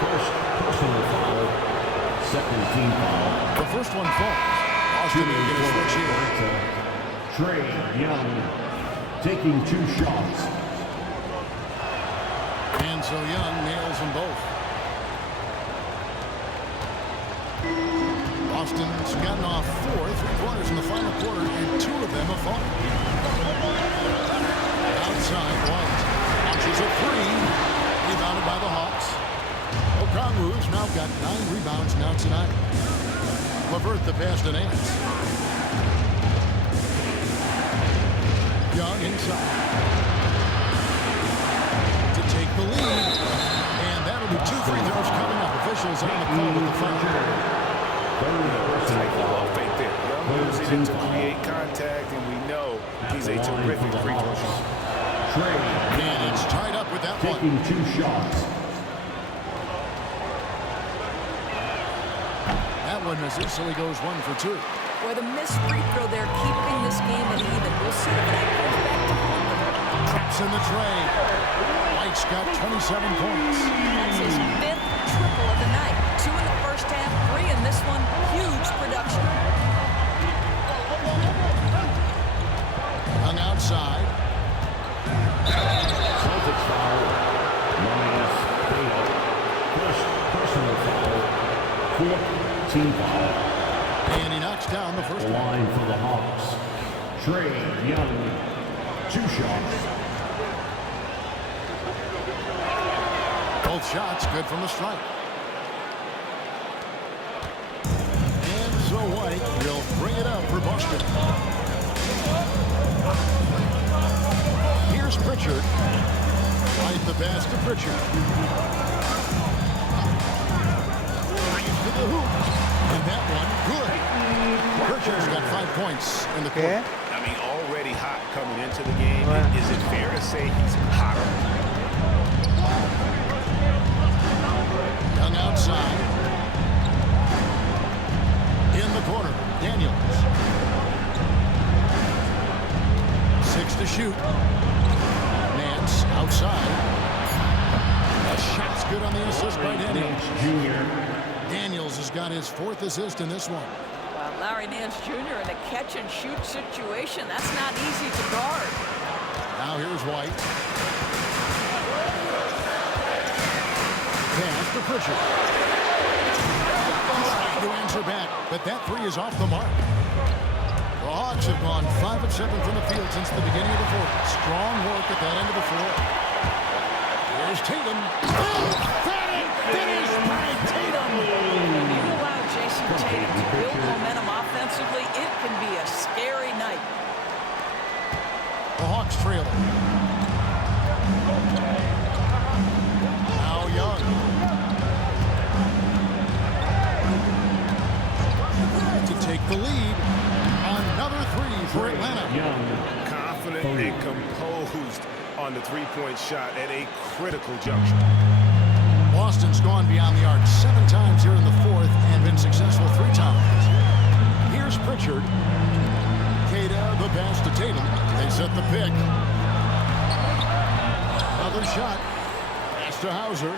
First personal foul. Second team foul. The first one falls. Austin will get a switch here. Trey Young taking 2 shots. And so Young nails them both. Austin's gotten off 4 3-pointers in the final quarter, and 2 of them have fallen. Outside White. Launches a 3. Rebounded by the Hawks. Okongwu's now got 9 rebounds now tonight. LeVert the pass to Nance. Young inside. To take the lead. And that'll be 2 free throws coming up. Officials on the call with the foul. Tight ball fake there. Young using it to create contact, and we know he's a terrific free throw shooter. And it's tied up with that one. Taking 2 shots. That one misses, so he goes 1 for 2. With a missed free throw there, keeping this game at even. We'll see if that goes back to home. Traps in the tray. White's got 27 points. That's his 5th triple of the night. 2 in the first half, 3 in this one. Huge production. Hung outside. Celtics foul. Minus Tatum. First personal foul. 4th team foul. And he knocks down the first one. Line for the Hawks. Trey Young. 2 shots. Both shots good from the strike. And so White will bring it up for Boston. Here's Pritchard. White the pass to Pritchard. Right to the hoop. And that one, good. Pritchard's got 5 points in the quarter. I mean, already hot coming into the game. Is it fair to say he's hotter? Young outside. In the corner, Daniels. 6 to shoot. Nance outside. A shot's good on the assist by Daniels. Junior. Daniels has got his 4th assist in this one. Larry Nance Jr. in a catch-and-shoot situation. That's not easy to guard. Now here's White. Pass to Pritchard. Trying to answer back, but that three is off the mark. The Hawks have gone 5 of 7 from the field since the beginning of the fourth. Strong work at that end of the floor. Here's Tatum. Emphatic finish by Tatum. When you allow Jason Tatum to build momentum offensively, it can be a scary night. The Hawks trail it. Now Young. To take the lead. Another three for Atlanta. Confident and composed on the three-point shot at a critical juncture. Boston's gone beyond the arc 7 times here in the fourth and been successful 3 times. Here's Pritchard. Queta, the pass to Tatum. They set the pick. Another shot. Pass to Hauser.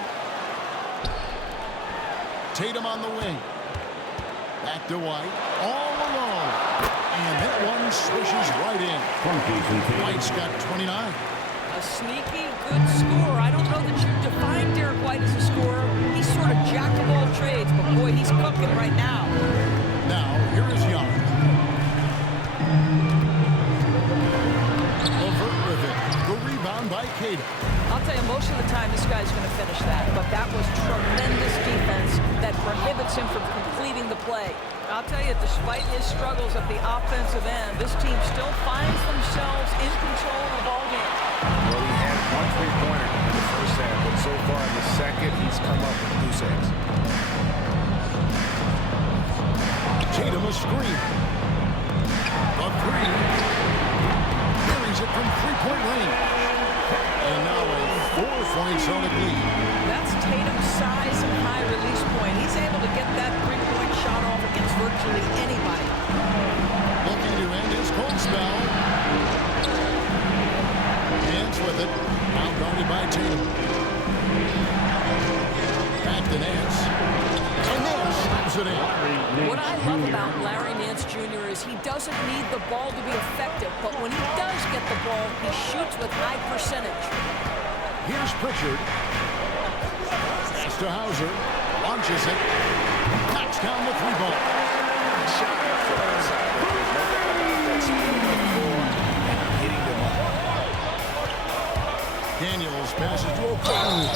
Tatum on the wing. Back to White. All alone. And that one swishes right in. White's got 29. A sneaky, good scorer. I don't know that you define Derek White as a scorer. He's sort of jack of all trades, but boy, he's cooking right now. Now, here is Young. Levert with it. The rebound by Queta. I'll tell you, most of the time this guy's going to finish that, but that was tremendous defense that prohibits him from completing the play. I'll tell you, despite his struggles at the offensive end, this team still finds themselves in control of the ball game. Well, he had 1 3-pointer in the first half, but so far in the second, he's come up with loose ends. Tatum a screen. A three. Carries it from 3-point range. And now a 4-point solid lead. That's Tatum's size and high release point. He's able to get that 3-point shot off against virtually anybody. Looking to end his cold spell. Nance with it. Now guarded by Tatum. Back to Nance. And Nance slaps it in. What I love about Larry Nance Jr. is he doesn't need the ball to be effective, but when he does get the ball, he shoots with high percentage. Here's Pritchard. Pass to Hauser. Launches it. Knocks down the 3-ball. Shot from outside. There's no doubt about that. Speed on the floor and hitting them up. Daniels passes to O'Connor.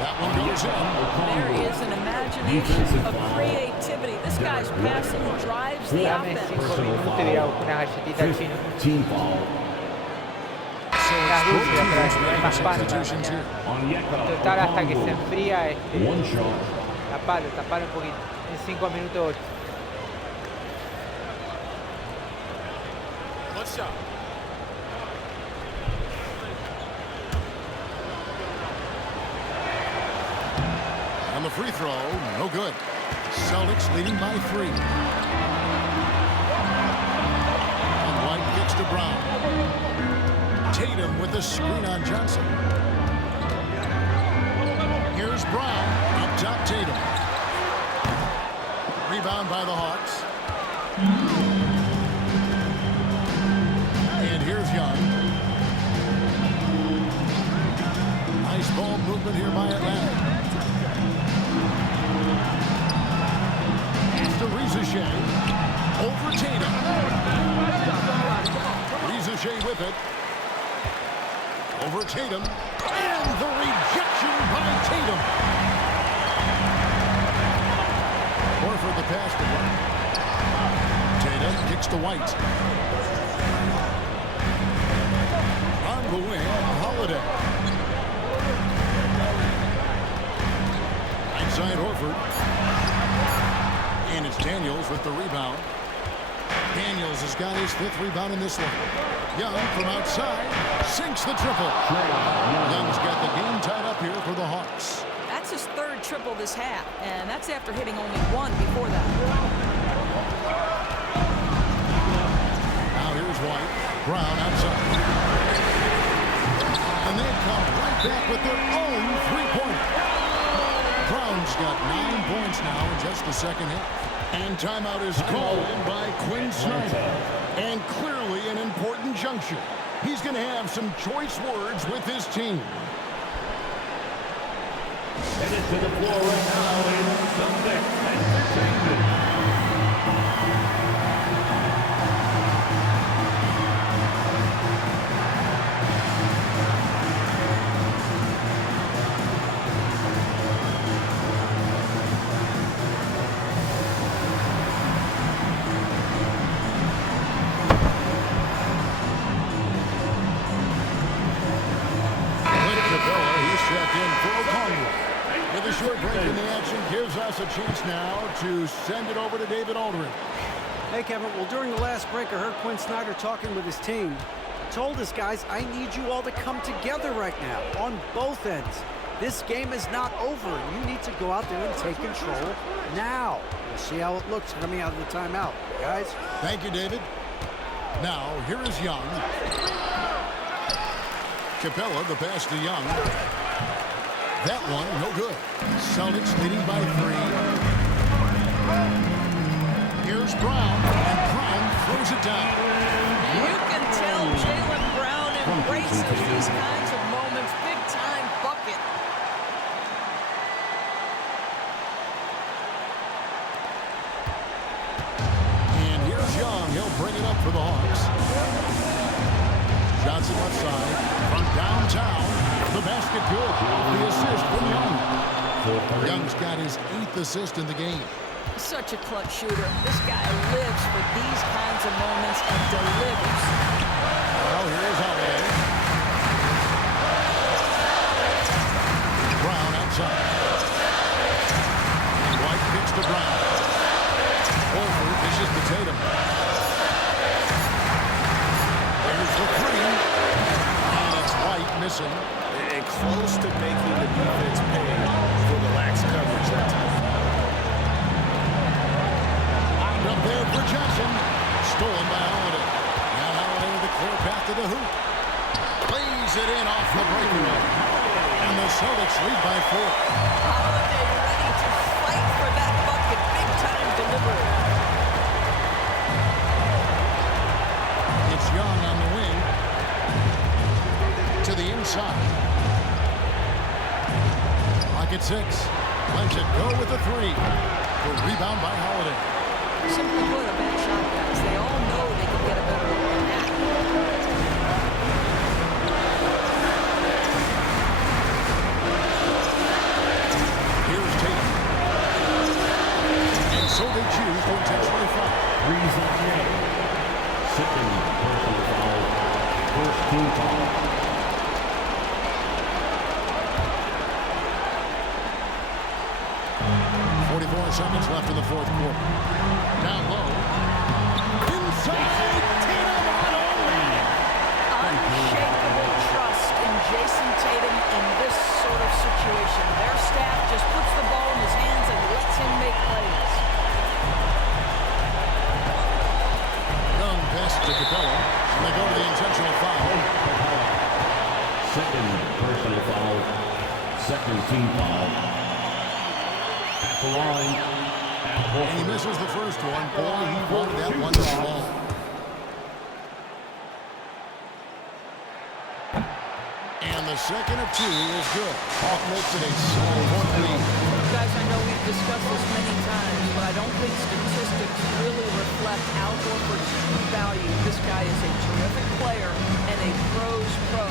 That one goes in. There is an imagination of creativity. This guy's passing drives the offense. Total hasta que se enfría tapar un poquito. En 5 minutos 8. Let's shot. On the free throw, no good. Celtics leading by 3. And White gets to Brown. Tatum with the screen on Johnson. Here's Brown. Up top, Tatum. Rebound by the Hawks. And here's Young. Nice ball movement here by Atlanta. Pass to Rizachet. Over Tatum. Rizachet with it. Over Tatum. And the rejection by Tatum. Horford the pass to White. Tatum kicks to White. On the wing, Holiday. Inside Horford. And it's Daniels with the rebound. Daniels has got his 5th rebound in this one. Young from outside sinks the triple. Young's got the game tied up here for the Hawks. That's his 3rd triple this half, and that's after hitting only 1 before that. Now here's White. Brown outside. And they come right back with their own 3-pointer. Brown's got 9 points now in just the second half. And timeout is called by Quinn Snyder. And clearly an important juncture. He's going to have some choice words with his team. Headed to the floor right now is Celtics Entertainment. With a short break in the action gives us a chance now to send it over to David Aldridge. Hey, Kevin. Well, during the last break, I heard Quinn Snyder talking with his team. He told his guys, I need you all to come together right now on both ends. This game is not over. You need to go out there and take control now. We'll see how it looks coming out of the timeout. Guys? Thank you, David. Now, here is Young. Capella, the pass to Young. That one, no good. Celtics leading by 3. Here's Brown, and Brown throws it down. You can tell Jaylen Brown embraces these kinds of moments. Big-time bucket. And here's Young. He'll bring it up for the Hawks. Johnson left side. From downtown. The basket good. The assist from Young. Young's got his 8th assist in the game. Such a clutch shooter. This guy lives for these kinds of moments and delivers. Well, here's Holiday. Brown outside. White kicks to Brown. Over dishes to Tatum. There's the 3. And it's White missing. And close to making the defense pay for the lax coverage that time. Up there for Johnson. Stolen by Holiday. Now Holiday with a clear path to the hoop. Plays it in off the breakaway. And the Celtics lead by 4. Holiday ready to fight for that bucket. Big-time delivery. It's Young on the wing. To the inside. Clock at 6. Lets it go with the 3. The rebound by Holiday. Simply put, a bad shot, guys. They all know they can get a better look than that. Here's Tatum. And so they choose to intentionally foul. Threes on the end. Second personal foul. First team foul. 44 seconds left in the 4th quarter. Down low. Inside. Tatum on only. Unshakable trust in Jason Tatum in this sort of situation. Their staff just puts the ball in his hands and lets him make plays. Young pass to Capella. And they go to the intentional foul. Second personal foul. Second team foul. At the line. And he misses the first one. Boy, he wanted that one to fall. And the second of 2 is good. Hawk makes it a 7-point lead. Guys, I know we've discussed this many times, but I don't think statistics really reflect Al Horford's true value. This guy is a terrific player and a pro's pro.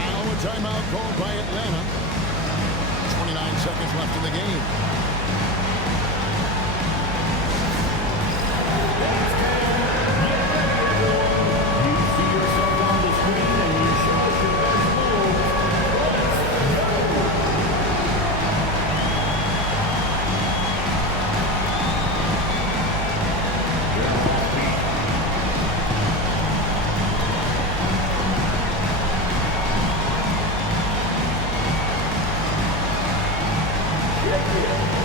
Now a timeout called by Atlanta. 29 seconds left in the game. You see yourself on the screen and you show us your best move. Let's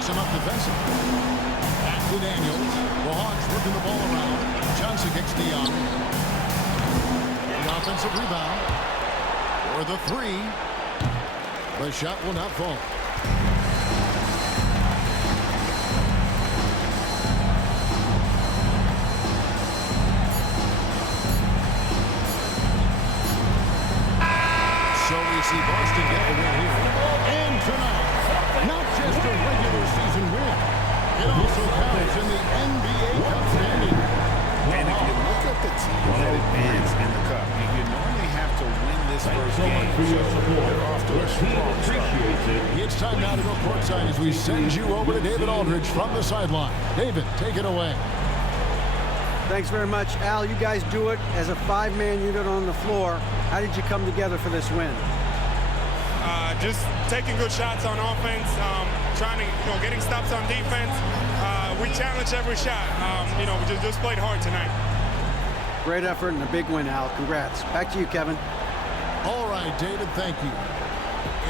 picks him up defensively. Back to Daniels. The Hawks working the ball around. Johnson kicks to Young. The offensive rebound. For the three. The shot will not fall. So we see Boston get the win here. And tonight, not just a regular season win, it also counts in the NBA Cup standing. And if you look at the teams that advance in the Cup, you normally have to win this first game. So they're off to a strong start. It's time now to go courtside as we send you over to David Aldridge from the sideline. David, take it away. Thanks very much, Al. You guys do it as a five-man unit on the floor. How did you come together for this win? Just taking good shots on offense, trying to, getting stops on defense. We challenged every shot. We just played hard tonight. Great effort and a big win, Al. Congrats. Back to you, Kevin. All right, David, thank you.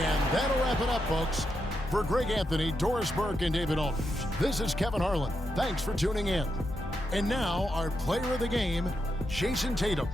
And that'll wrap it up, folks. For Greg Anthony, Doris Burke, and David Aldridge, this is Kevin Harlan. Thanks for tuning in. And now, our player of the game, Jason Tatum.